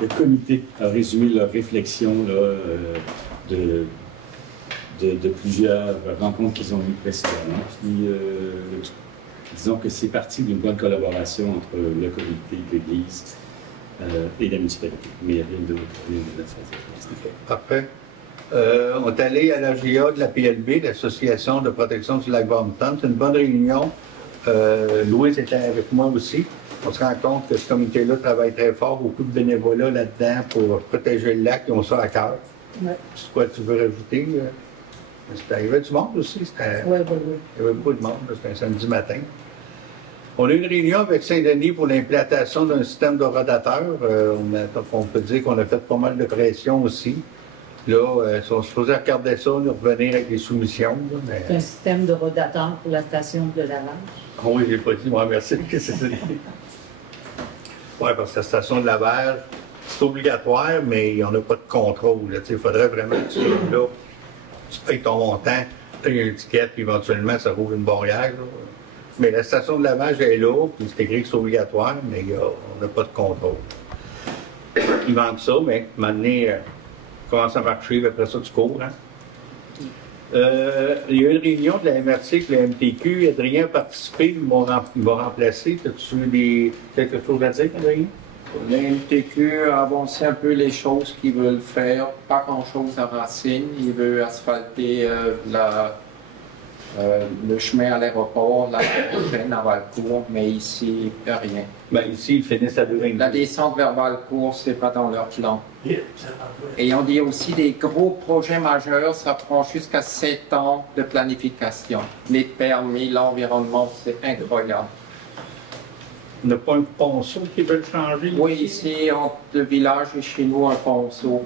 le comité a résumé leur réflexion là, de plusieurs rencontres qu'ils ont eues précédemment. Puis, disons que c'est parti d'une bonne collaboration entre le comité de l'Église et la municipalité. Mais il n'y a rien de faire. Parfait. On est allé à l'AGA de la PLB, l'Association de protection du lac Brompton. C'est une bonne réunion. Louise était avec moi aussi. On se rend compte que ce comité-là travaille très fort, beaucoup de bénévolat là-dedans pour protéger le lac. Ils ont ça à cœur. Ouais. C'est quoi tu veux rajouter? Il y avait du monde aussi. Oui. Il y avait beaucoup de monde. C'était un samedi matin. On a eu une réunion avec Saint-Denis pour l'implantation d'un système de rodateur. On peut dire qu'on a fait pas mal de pression aussi. Là, si on se faisait regarder ça, nous revenir avec des soumissions. Là, mais... C'est un système de rodateur pour la station de lavage. Oh oui, j'ai pas dit, moi, merci. Oui, parce que la station de lavage, c'est obligatoire, mais on n'a pas de contrôle. Il faudrait vraiment que tu sois là, tu payes ton montant, tu as un ticket, puis éventuellement, ça rouvre une barrière. Là. Mais la station de lavage est là, puis c'est écrit que c'est obligatoire, mais on n'a pas de contrôle. Ils vendent ça, mais maintenant, commence à marcher, puis après ça, tu cours. Hein? Il y a eu une réunion de la MRC avec le MTQ. Adrien a participé, il va remplacer. As-tu quelque chose à dire, Adrien? Le MTQ a avancé un peu les choses qu'ils veulent faire. Pas grand-chose à Racine. Il veut asphalter le chemin à l'aéroport, la prochaine à Valcourt, mais ici, rien. Ben, ici, ils finissent à 2,22. La descente vers Valcourt, ce n'est pas dans leur plan. Et on dit aussi des gros projets majeurs, ça prend jusqu'à 7 ans de planification. Les permis, l'environnement, c'est incroyable. On n'a pas un ponceau qui veut changer? Oui, ici, entre le village et chez nous, un ponceau.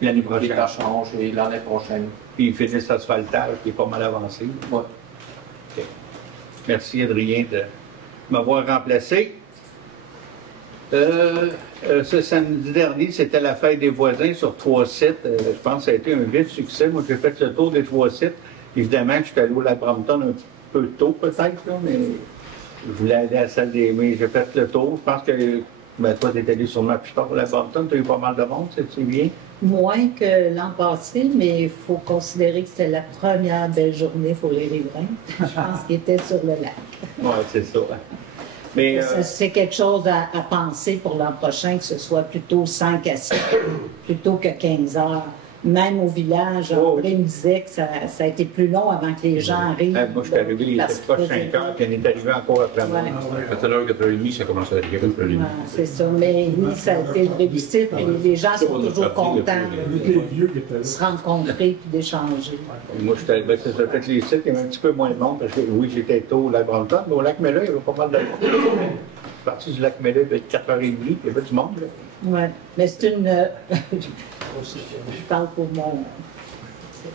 L'année prochaine. Qui va changer l'année prochaine. Puis ils finissent l'asphaltage qui est pas mal avancé. Oui. Okay. Merci, Adrien, de m'avoir remplacé. Ce samedi dernier, c'était la fête des voisins sur 3 sites. Je pense que ça a été un vif succès. Moi, j'ai fait le tour des 3 sites. Évidemment, je suis allé au Lac Brampton un peu tôt, peut-être, mais je voulais aller à la salle des... Mais j'ai fait le tour. Je pense que toi, tu es allé sûrement plus tard au Lac Brampton. Tu as eu pas mal de monde, c'est bien? Moins que l'an passé, mais il faut considérer que c'était la première belle journée pour les riverains. Je pense qu'ils étaient sur le lac. Oui, c'est ça. Mais, c'est quelque chose à penser pour l'an prochain, que ce soit plutôt 5 à 6, plutôt que 15 heures. Même au village, André me disait que ça a été plus long avant que les gens arrivent. Moi, je suis arrivé, il était pas 5 heures, puis on est arrivé encore après moi. À 4h30, ça commence à être 4h30. C'est ça, mais ça a été une réussite, et les gens sont toujours contents de se rencontrer et d'échanger. Moi, je suis arrivé, ça fait les sites, il y avait un petit peu moins de monde, parce que oui, j'étais tôt au Lac Brampton, mais au Lac Mella, il y avait pas mal de monde. Je suis parti du Lac Mella vers 4h30, il y avait du monde. Oui, mais c'est une... Je parle pour moi.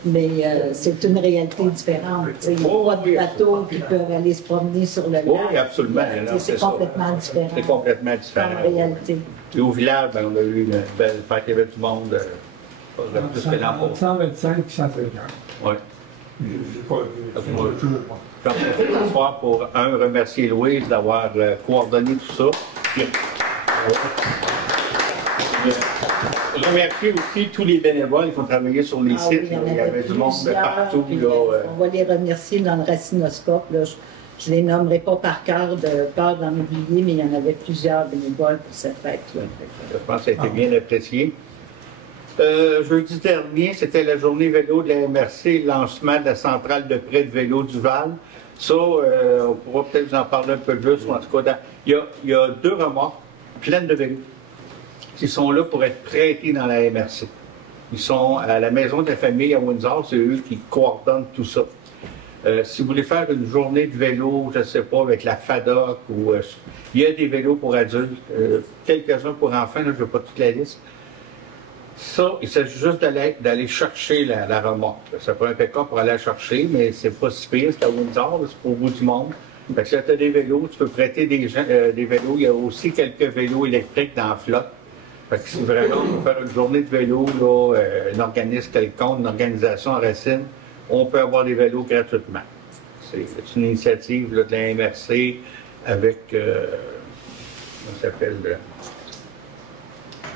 Mais c'est une réalité différente. Il n'y a pas de bateaux qui peuvent aller se promener sur le lac. Oui, absolument. C'est complètement différent. C'est complètement différent. En réalité. Et au village, on a eu une belle fête, il y avait du monde. Plus que l'an passé. 125 et 150. Oui. J'en profite ce soir pour, remercier Louise d'avoir coordonné tout ça. Je remercie aussi tous les bénévoles qui ont travaillé sur les sites. Il y avait du monde de partout. On va les remercier dans le racinoscope. Là. Je ne les nommerai pas par cœur de peur d'en oublier, mais il y en avait plusieurs bénévoles pour cette fête-là. Je pense que ça a été bien apprécié. Jeudi dernier, c'était la journée vélo de la MRC, lancement de la centrale de prêt de vélo du Val. Ça, on pourra peut-être vous en parler un peu plus. En tout cas, il y a 2 remorques pleines de vélos qui sont là pour être prêtés dans la MRC. Ils sont à la maison de la famille à Windsor, c'est eux qui coordonnent tout ça. Si vous voulez faire une journée de vélo, je ne sais pas, avec la FADOC, ou il y a des vélos pour adultes, quelques-uns pour enfants, là, je ne veux pas toute la liste. Ça, il s'agit juste d'aller chercher la remorque. Ça prend un pick-up pour aller la chercher, mais c'est pas si pire, c'est à Windsor, c'est pas au bout du monde. Fait que si tu as des vélos, tu peux prêter des vélos. Il y a aussi quelques vélos électriques dans la flotte. Fait que si vraiment on veut faire une journée de vélo, là, un organisme quelconque, une organisation en Racine, on peut avoir des vélos gratuitement. C'est une initiative là, de la MRC avec, comment ça s'appelle,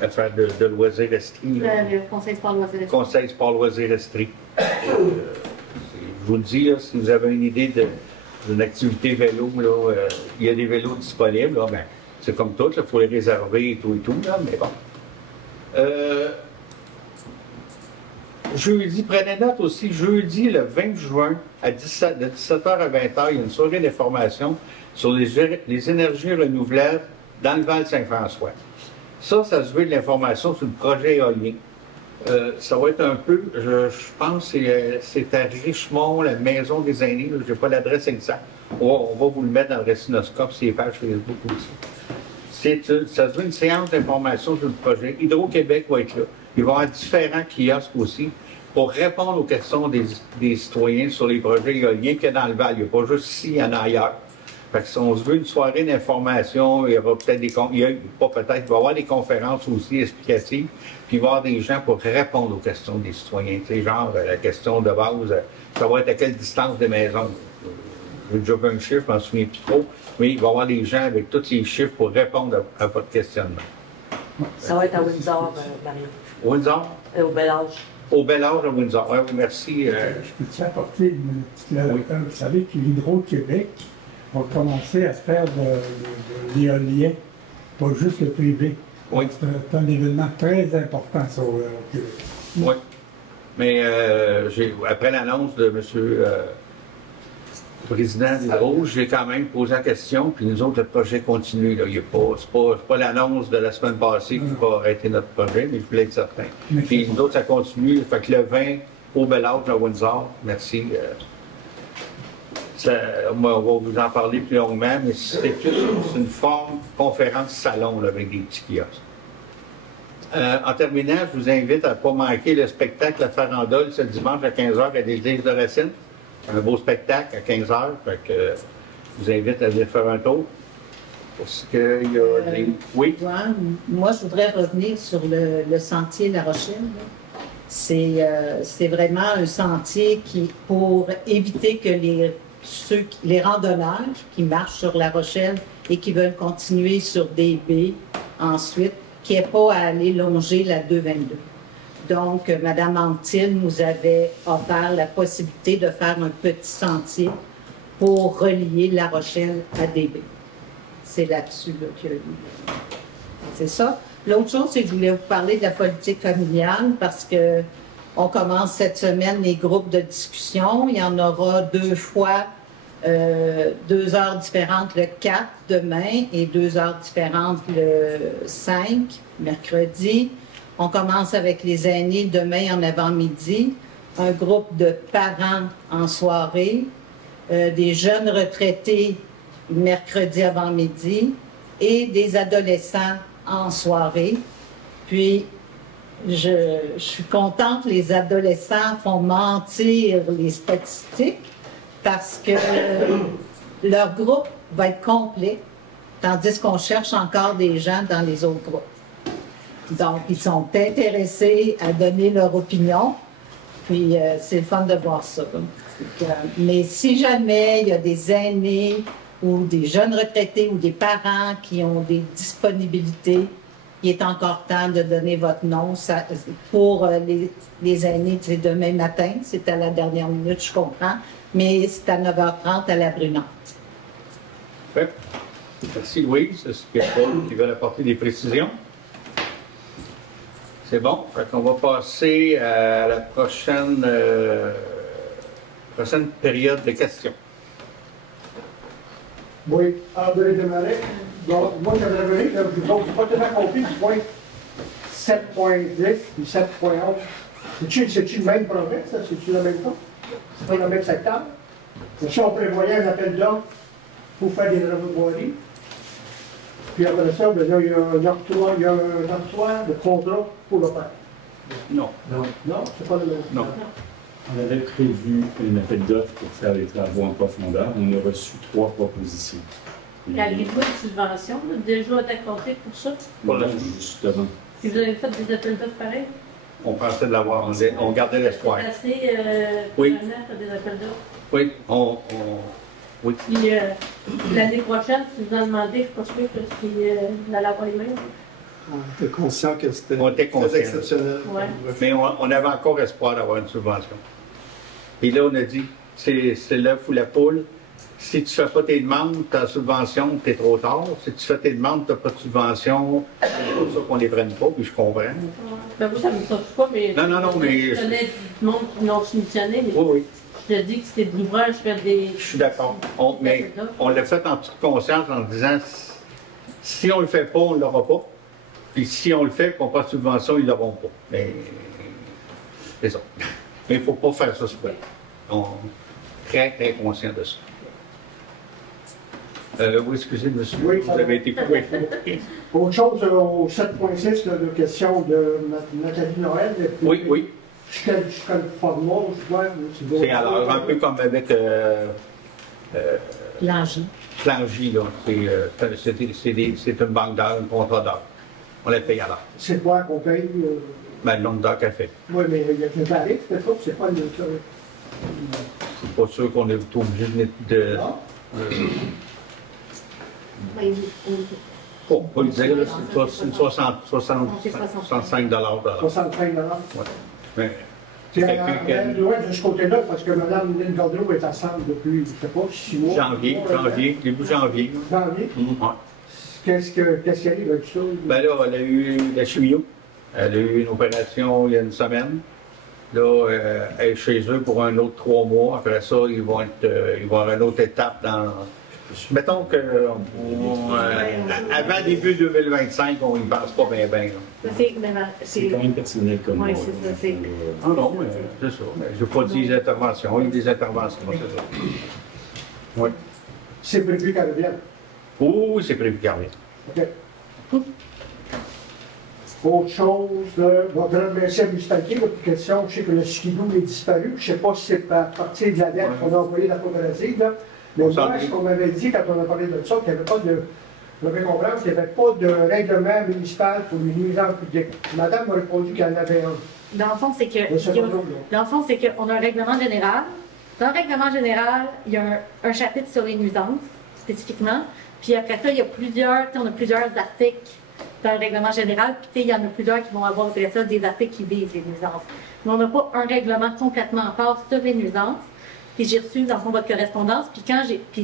l'affaire de loisirs restricts. Le Conseil sport loisirs restricts. Conseil sport loisirs restricts. Je vous le dis, là, si vous avez une idée d'une activité vélo, là, il y a des vélos disponibles, là, ben, c'est comme tout, il faut les réserver et tout, là, mais bon. Jeudi, prenez note aussi, jeudi, le 20 juin, de 17h à 20h, il y a une soirée d'information sur les énergies renouvelables dans le Val-Saint-François. Ça se veut de l'information sur le projet éolien. Ça va être un peu, je pense que c'est à Richemont, la maison des aînés, je n'ai pas l'adresse exacte. On va vous le mettre dans le Racinoscope, sur les pages Facebook aussi. Ça se veut une séance d'information sur le projet. Hydro-Québec va être là. Il va y avoir différents kiosques aussi pour répondre aux questions des citoyens sur les projets éoliens qu'il y a dans le Val. Il n'y a pas juste ici, il y en a ailleurs. Fait que si on se veut une soirée d'information, il y aura peut-être il va y avoir des conférences aussi explicatives, puis il va y avoir des gens pour répondre aux questions des citoyens. Tu sais, genre, la question de base, ça va être à quelle distance des maisons? J'ai déjà vu un chiffre, je m'en souviens plus trop, mais il va y avoir des gens avec tous les chiffres pour répondre à votre questionnement. Ça va être à Windsor, Marie. Windsor? Au Bel Âge. Au Bel Âge à Windsor. Oui, merci. Je peux-tu apporter une petite... Oui. Vous savez que l'Hydro-Québec va commencer à faire de l'éolien, pas juste le privé. Oui. C'est un événement très important, ça, au Québec. Oui. Mais après l'annonce de M. le président d'Hydro, j'ai quand même posé la question, puis nous autres, le projet continue. Là. C'est pas l'annonce de la semaine passée qui va arrêter notre projet, mais je voulais être certain. Puis nous autres, ça continue. Fait que le 20 au Bel Âge à Windsor, merci. Moi, on va vous en parler plus longuement, mais c'est plus une forme conférence salon là, avec des petits kiosques. En terminant, je vous invite à ne pas manquer le spectacle La Farandole ce dimanche à 15h à l'Église de Racine. Un beau spectacle à 15h. Fait que, je vous invite à venir faire un tour. Parce qu'il y a des... Oui? Moi, je voudrais revenir sur le sentier La Rochelle. C'est vraiment un sentier pour éviter que les randonneurs qui marchent sur La Rochelle et qui veulent continuer sur des baies ensuite, qui n'aient pas à aller longer la 222. Donc, Mme Anctil nous avait offert la possibilité de faire un petit sentier pour relier La Rochelle à des baies. C'est là-dessus là, que c'est ça. L'autre chose, c'est que je voulais vous parler de la politique familiale parce que on commence cette semaine les groupes de discussion. Il y en aura 2 fois, 2 heures différentes le 4 demain et 2 heures différentes le 5, mercredi. On commence avec les aînés demain en avant-midi, un groupe de parents en soirée, des jeunes retraités mercredi avant-midi et des adolescents en soirée. Puis, je suis contente, les adolescents font mentir les statistiques parce que leur groupe va être complet, tandis qu'on cherche encore des gens dans les autres groupes. Donc, ils sont intéressés à donner leur opinion, puis c'est le fun de voir ça. Mais si jamais il y a des aînés ou des jeunes retraités ou des parents qui ont des disponibilités, il est encore temps de donner votre nom. Pour les aînés, c'est demain matin, c'est à la dernière minute, je comprends, mais c'est à 9h30 à la Brunante. Parfait. Merci Louise. Est-ce qu'il y a d'autres qui veulent apporter des précisions? C'est bon. Fait qu'on va passer à la prochaine période de questions. Oui, André Desmarais. Donc, moi, j'aimerais venir, je n'ai pas tellement compris du point 7.10 et 7.11. C'est-tu le même projet, ça? C'est-tu le même temps? C'est pas le même secteur? Si on prévoyait un appel d'offres pour faire des travaux de voirie, puis après ça, ben là, il y a un octroi de contrat pour le faire. Non. Non, c'est pas le même. Non. On avait prévu un appel d'offres pour faire les travaux en profondeur. On a reçu 3 propositions. Avez-vous une subvention déjà accordée pour ça? Voilà, justement. Si vous avez fait des appels d'offres pareils? On pensait de l'avoir, on gardait l'espoir. C'est assez oui. pour faire des appels d'offres? Oui, oui. Puis l'année prochaine, si vous en demandez, je ne suis pas sûre que c'est à la voie même. On était conscient que c'était très exceptionnel. Ouais. Mais on avait encore espoir d'avoir une subvention. Puis là, on a dit, c'est l'œuf ou la poule. Si tu ne fais pas tes demandes, ta subvention, tu es trop tard. Si tu fais tes demandes, tu n'as pas de subvention. C'est pour ça qu'on ne les prenne pas, puis je comprends. Ben, vous, ça ne me sauve pas, mais. Non, mais. Je connais du monde qui l'ont soumissionné, mais. Oui. Je te dis que c'était de l'ouvrage, faire des. Je suis d'accord. Mais on l'a fait en toute conscience en disant si on ne le fait pas, on ne l'aura pas. Puis si on le fait, qu'on n'a pas de subvention, ils ne l'auront pas. Mais c'est ça. Mais il ne faut pas faire ça souvent. On est très, très conscient de ça. Oui, excusez, monsieur, Oui, vous avez été coupé. Autre chose, au 7.6, de question de Nathalie Noël. Et puis, Oui. Jusqu'à le format, je vois. C'est alors un peu comme avec Langy. Langy, là. C'est une banque d'heures, un contrat d'heures. On les paye à l'heure. C'est quoi qu'on paye? Ben, le nombre d'heures qu'elle fait. Oui, mais il y a des tarifs, c'est ça, c'est pas le. Je suis pas sûr qu'on est obligé de. Oh, pas le dire, là, c'est 65 de l'heure. 65 $. Ouais. Mais, C'est loin de ce côté-là, parce que Mme Lynn Gaudreau est ensemble depuis, je ne sais pas, 6 mois. début janvier. Janvier? Ouais. Qu'est-ce qui arrive avec ça? Ben là, elle a eu la chimio. Elle a eu une opération il y a une semaine. Là, elle est chez eux pour un autre 3 mois. Après ça, ils vont avoir une autre étape dans. Mettons que avant début 2025, on n'y pense pas bien. C'est quand même personnel comme moi. Oui, c'est ça. Ah non, mais c'est ça. Je n'ai pas dit des interventions. Il y a des interventions, c'est ça. Oui. C'est prévu qu'elle revienne. Oui, c'est prévu qu'elle revienne. OK. Autre chose, votre adresse à Mustanky, votre question, je sais que le skidoo est disparu. Je ne sais pas si c'est à partir de la lettre qu'on a envoyée à la coopérative, là. Mais moi, ce qu'on m'avait dit quand on a parlé de ça, qu'il n'y avait pas de. Je vais comprendre qu'il n'y avait pas de règlement municipal pour les nuisances publiques. Madame m'a répondu qu'il y en avait un. Dans le fond, c'est qu'on a un règlement général. Dans le règlement général, il y a un chapitre sur les nuisances, spécifiquement. Puis après ça, il y a on a plusieurs articles dans le règlement général. Puis il y en a plusieurs qui vont avoir après ça des articles qui visent les nuisances. Mais on n'a pas un règlement complètement à part sur les nuisances. Puis j'ai reçu dans le fond votre correspondance, puis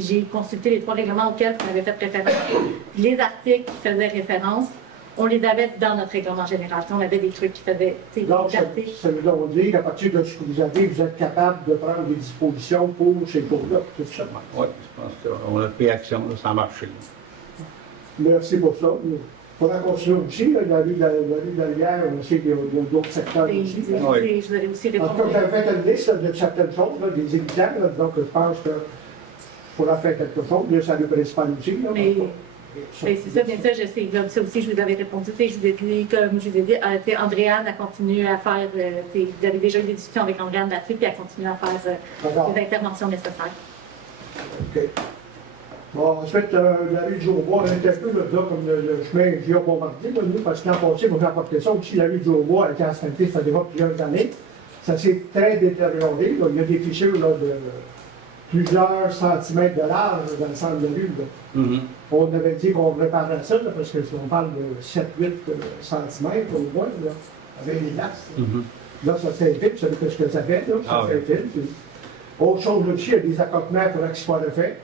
j'ai consulté les 3 règlements auxquels vous avez fait référence. Les articles qui faisaient référence, on les avait dans notre règlement général. On avait des trucs qui faisaient. Donc, ça veut donc dire qu'à partir de ce que vous avez, vous êtes capable de prendre des dispositions pour ces cours-là, tout ça. Oui, je pense qu'on a pris action, ça a marché. Merci pour ça. Il faudra continuer aussi, la rue d'Arrière, on sait qu'il y a d'autres secteurs aussi. Je vous avais aussi répondu. En tout cas, j'avais fait une liste de certaines choses, des évidents, donc je pense qu'il faudra faire quelque chose. Là, ça le principal aussi. Mais c'est ça, bien ça, je sais. Comme ça aussi, je vous avais répondu. Je vous ai dit, comme je vous ai dit, Andréane a continué à faire. Vous avez déjà eu des discussions avec Andréane là-dessus, puis elle continue à faire les interventions nécessaires. OK. Bon, ensuite, la rue du Jour-Bois, on est un peu là, comme le chemin Géo-Bombardier, nous, parce que l'an passé, on a apporté ça aussi. La rue du Jour-Bois a été asphaltée, ça déjà plusieurs années. Ça s'est très détérioré. Là. Il y a des fissures là, de plusieurs centimètres de large dans le centre de la rue. On avait dit qu'on réparait ça, là, parce qu'on parle de 7-8 centimètres au moins, là, avec les lacs. Là, ça s'invite, ça veut dire ce que ça fait, là, ça s'invite. Autre chose aussi, il y a des accotements pour qu'ils soient refaits.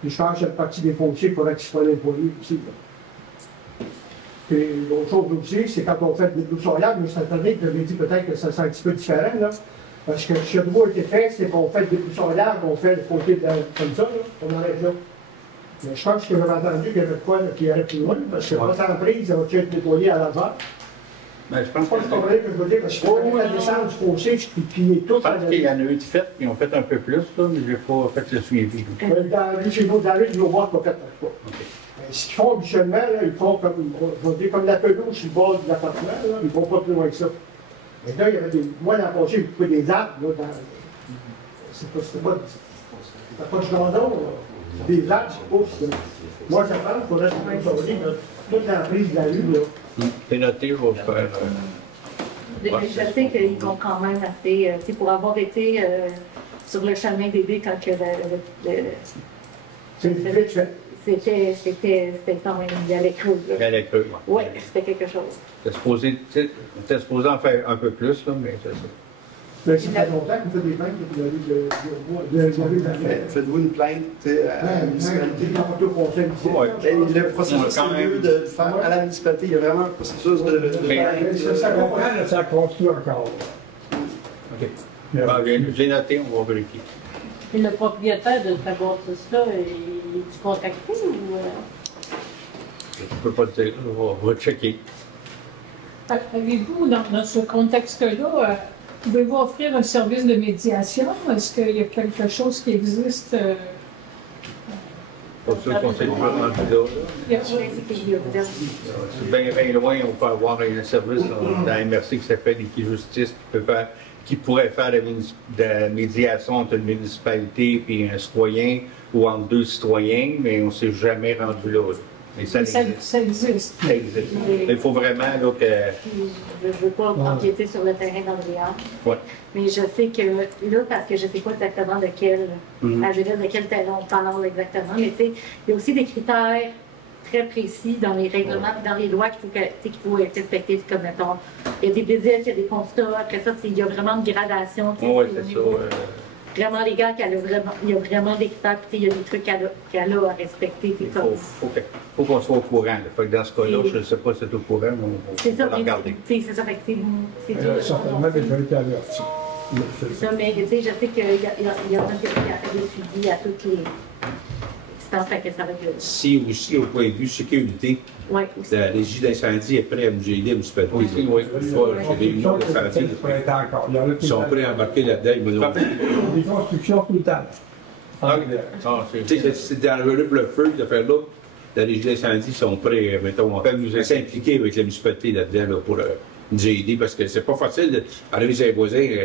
Puis je pense qu'il y a une partie des fonciers pour qu'ils soient nettoyés aussi. Là. Puis l'autre chose aussi, c'est quand on fait des broussaillards, mais cette année, je l'ai dit peut-être que ça sera un petit peu différent, là. Parce que ce qui a de été fait, c'est qu'on fait des broussaillards, on fait le côté comme ça, là, on arrête là. Mais je pense que j'avais entendu qu'il y avait de quoi qui irait plus loin, parce que votre emprise, ça va être nettoyé à l'avant. Ben, je pense que je comprenais ce que je veux dire, parce que la descente du fossé, puis tout. Je pense qu'il y en a eu de fait, ils ont fait un peu plus, là, mais je n'ai pas fait le suivi. Dans la rue du Jour-Bois, pas fait pas. Ce qu'ils font habituellement, là, ils font comme la pelouse sur le bord de l'appartement, ils ne vont pas plus loin que ça. Mais là, il y avait moi, l'an passé, j'ai coupé des arbres, là, c'était pas du gazon, des arbres qui poussent. Moi, ça pense qu'il faudrait que toute l'emprise de la rue, là. C'est noté, je vais faire. Je sais qu'ils vont quand même assez. Pour avoir été sur le chemin bébé quand c'était quand même. Il allait creux. Il allait creux, oui. Oui, c'était quelque chose. On était supposé en faire un peu plus, là, mais c'est ça. Mais ça fait longtemps que vous faites des plaintes de la rue d'Arrière. Faites-vous une plainte à la municipalité? Le processus, c'est mieux de faire à la municipalité. Il y a vraiment un processus de plainte. Ça comprend, ça construit encore. OK. J'ai noté, on va vérifier. Et le propriétaire de cette bâtisse-là, est-tu contacté ou. Je ne peux pas te dire, on va checker. Avez-vous, dans ce contexte-là, pouvez-vous offrir un service de médiation? Est-ce qu'il y a quelque chose qui existe? Pas sûr qu'on s'est déjà rendu là. C'est bien loin, on peut avoir un service dans la MRC qui s'appelle Équijustice qui pourrait faire de la médiation entre une municipalité et un citoyen ou entre deux citoyens, mais on ne s'est jamais rendu là. Mais ça existe. Ça existe. Ça existe. Il faut vraiment là, que... Je ne veux pas empiéter sur le terrain d'Andréane, mais je sais que là, parce que je ne sais pas exactement de quel, de quel terrain on parle exactement, mais tu sais, il y a aussi des critères très précis dans les règlements et dans les lois qu'il faut respecter, comme mettons, il y a des visites, il y a des constats, après ça, il y a vraiment une gradation. Oui, c'est ça. Vraiment légal, il y a vraiment des critères, puis il y a des trucs qu'elle a à respecter. Il faut qu'on soit au courant. Fait que dans ce cas-là, je ne sais pas si c'est au courant, mais on va regarder. C'est ça, fait que c'est Elle a certainement déjà été avertie. C'est ça, mais je sais qu'il y a même quelqu'un qui a fait des suivis à toutes les distances, fait que ça va être... Si aussi, au point de vue sécurité, la régie d'incendie est prête à nous aider, nous se Oui, oui. J'ai des millions d'incendies. Ils sont prêts à embarquer là-dedans. Des constructions tout le temps. C'est dangereux pour le feu, cette affaire-là. La régie d'incendie sont prêts, mettons, à s'impliquer avec la municipalité là-dedans là, pour nous aider, parce que c'est pas facile d'arriver chez les voisins. Tu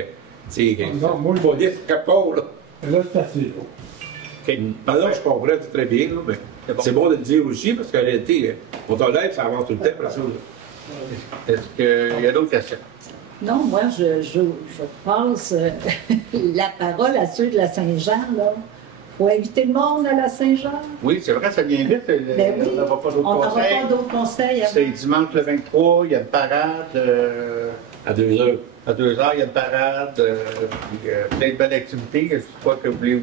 sais, il faut dire capot, là. Là, c'est assez. Non, je comprends très bien, là, mais c'est bon de le dire aussi, parce qu'en réalité, on t'enlève, ça avance tout le temps. Est-ce qu'il y a d'autres questions? Non, moi, je passe la parole à ceux de la Saint-Jean, là. Faut inviter le monde à la Saint-Jean. Oui, c'est vrai, ça vient vite. Ben oui, on n'aura pas on n'aura pas d'autres conseils. C'est dimanche le 23, il y a une parade. À 2 heures. À 2 heures, il y a une parade. Plein de belles activités. Je crois que vous voulez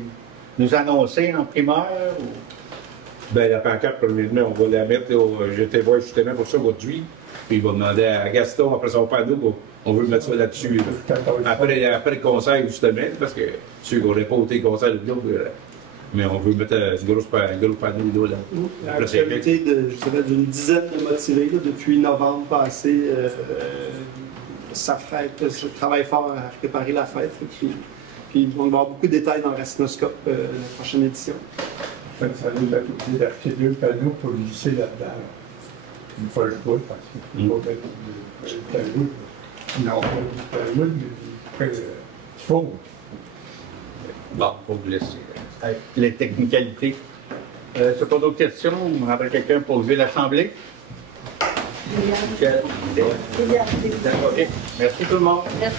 nous annoncer en primaire? Ou... Bien, la pancarte, premièrement, on va la mettre. J'étais voir justement pour ça aujourd'hui. Puis il va demander à Gaston, après son panneau, on veut mettre ça là-dessus. Là. Après le concert, justement, parce que ceux qui n'auraient pas été concert de l'autre, mais on veut mettre un gros panneau là. La communauté d'une dizaine de motivés là, depuis novembre passé. Sa fête, je travaille fort à préparer la fête. Puis on va avoir beaucoup de détails dans le Racinoscope la prochaine édition. Ça nous a coûté d'acheter 2 panneaux pour glisser là-dedans. Une fois le coup, parce qu'il faut mettre du plywood. Non, pas du plywood, mais du fond. Bon, pour vous laisser les technicalités. C'est pas d'autres questions? On va avoir quelqu'un pour lever l'Assemblée? OK. Merci tout le monde. Merci.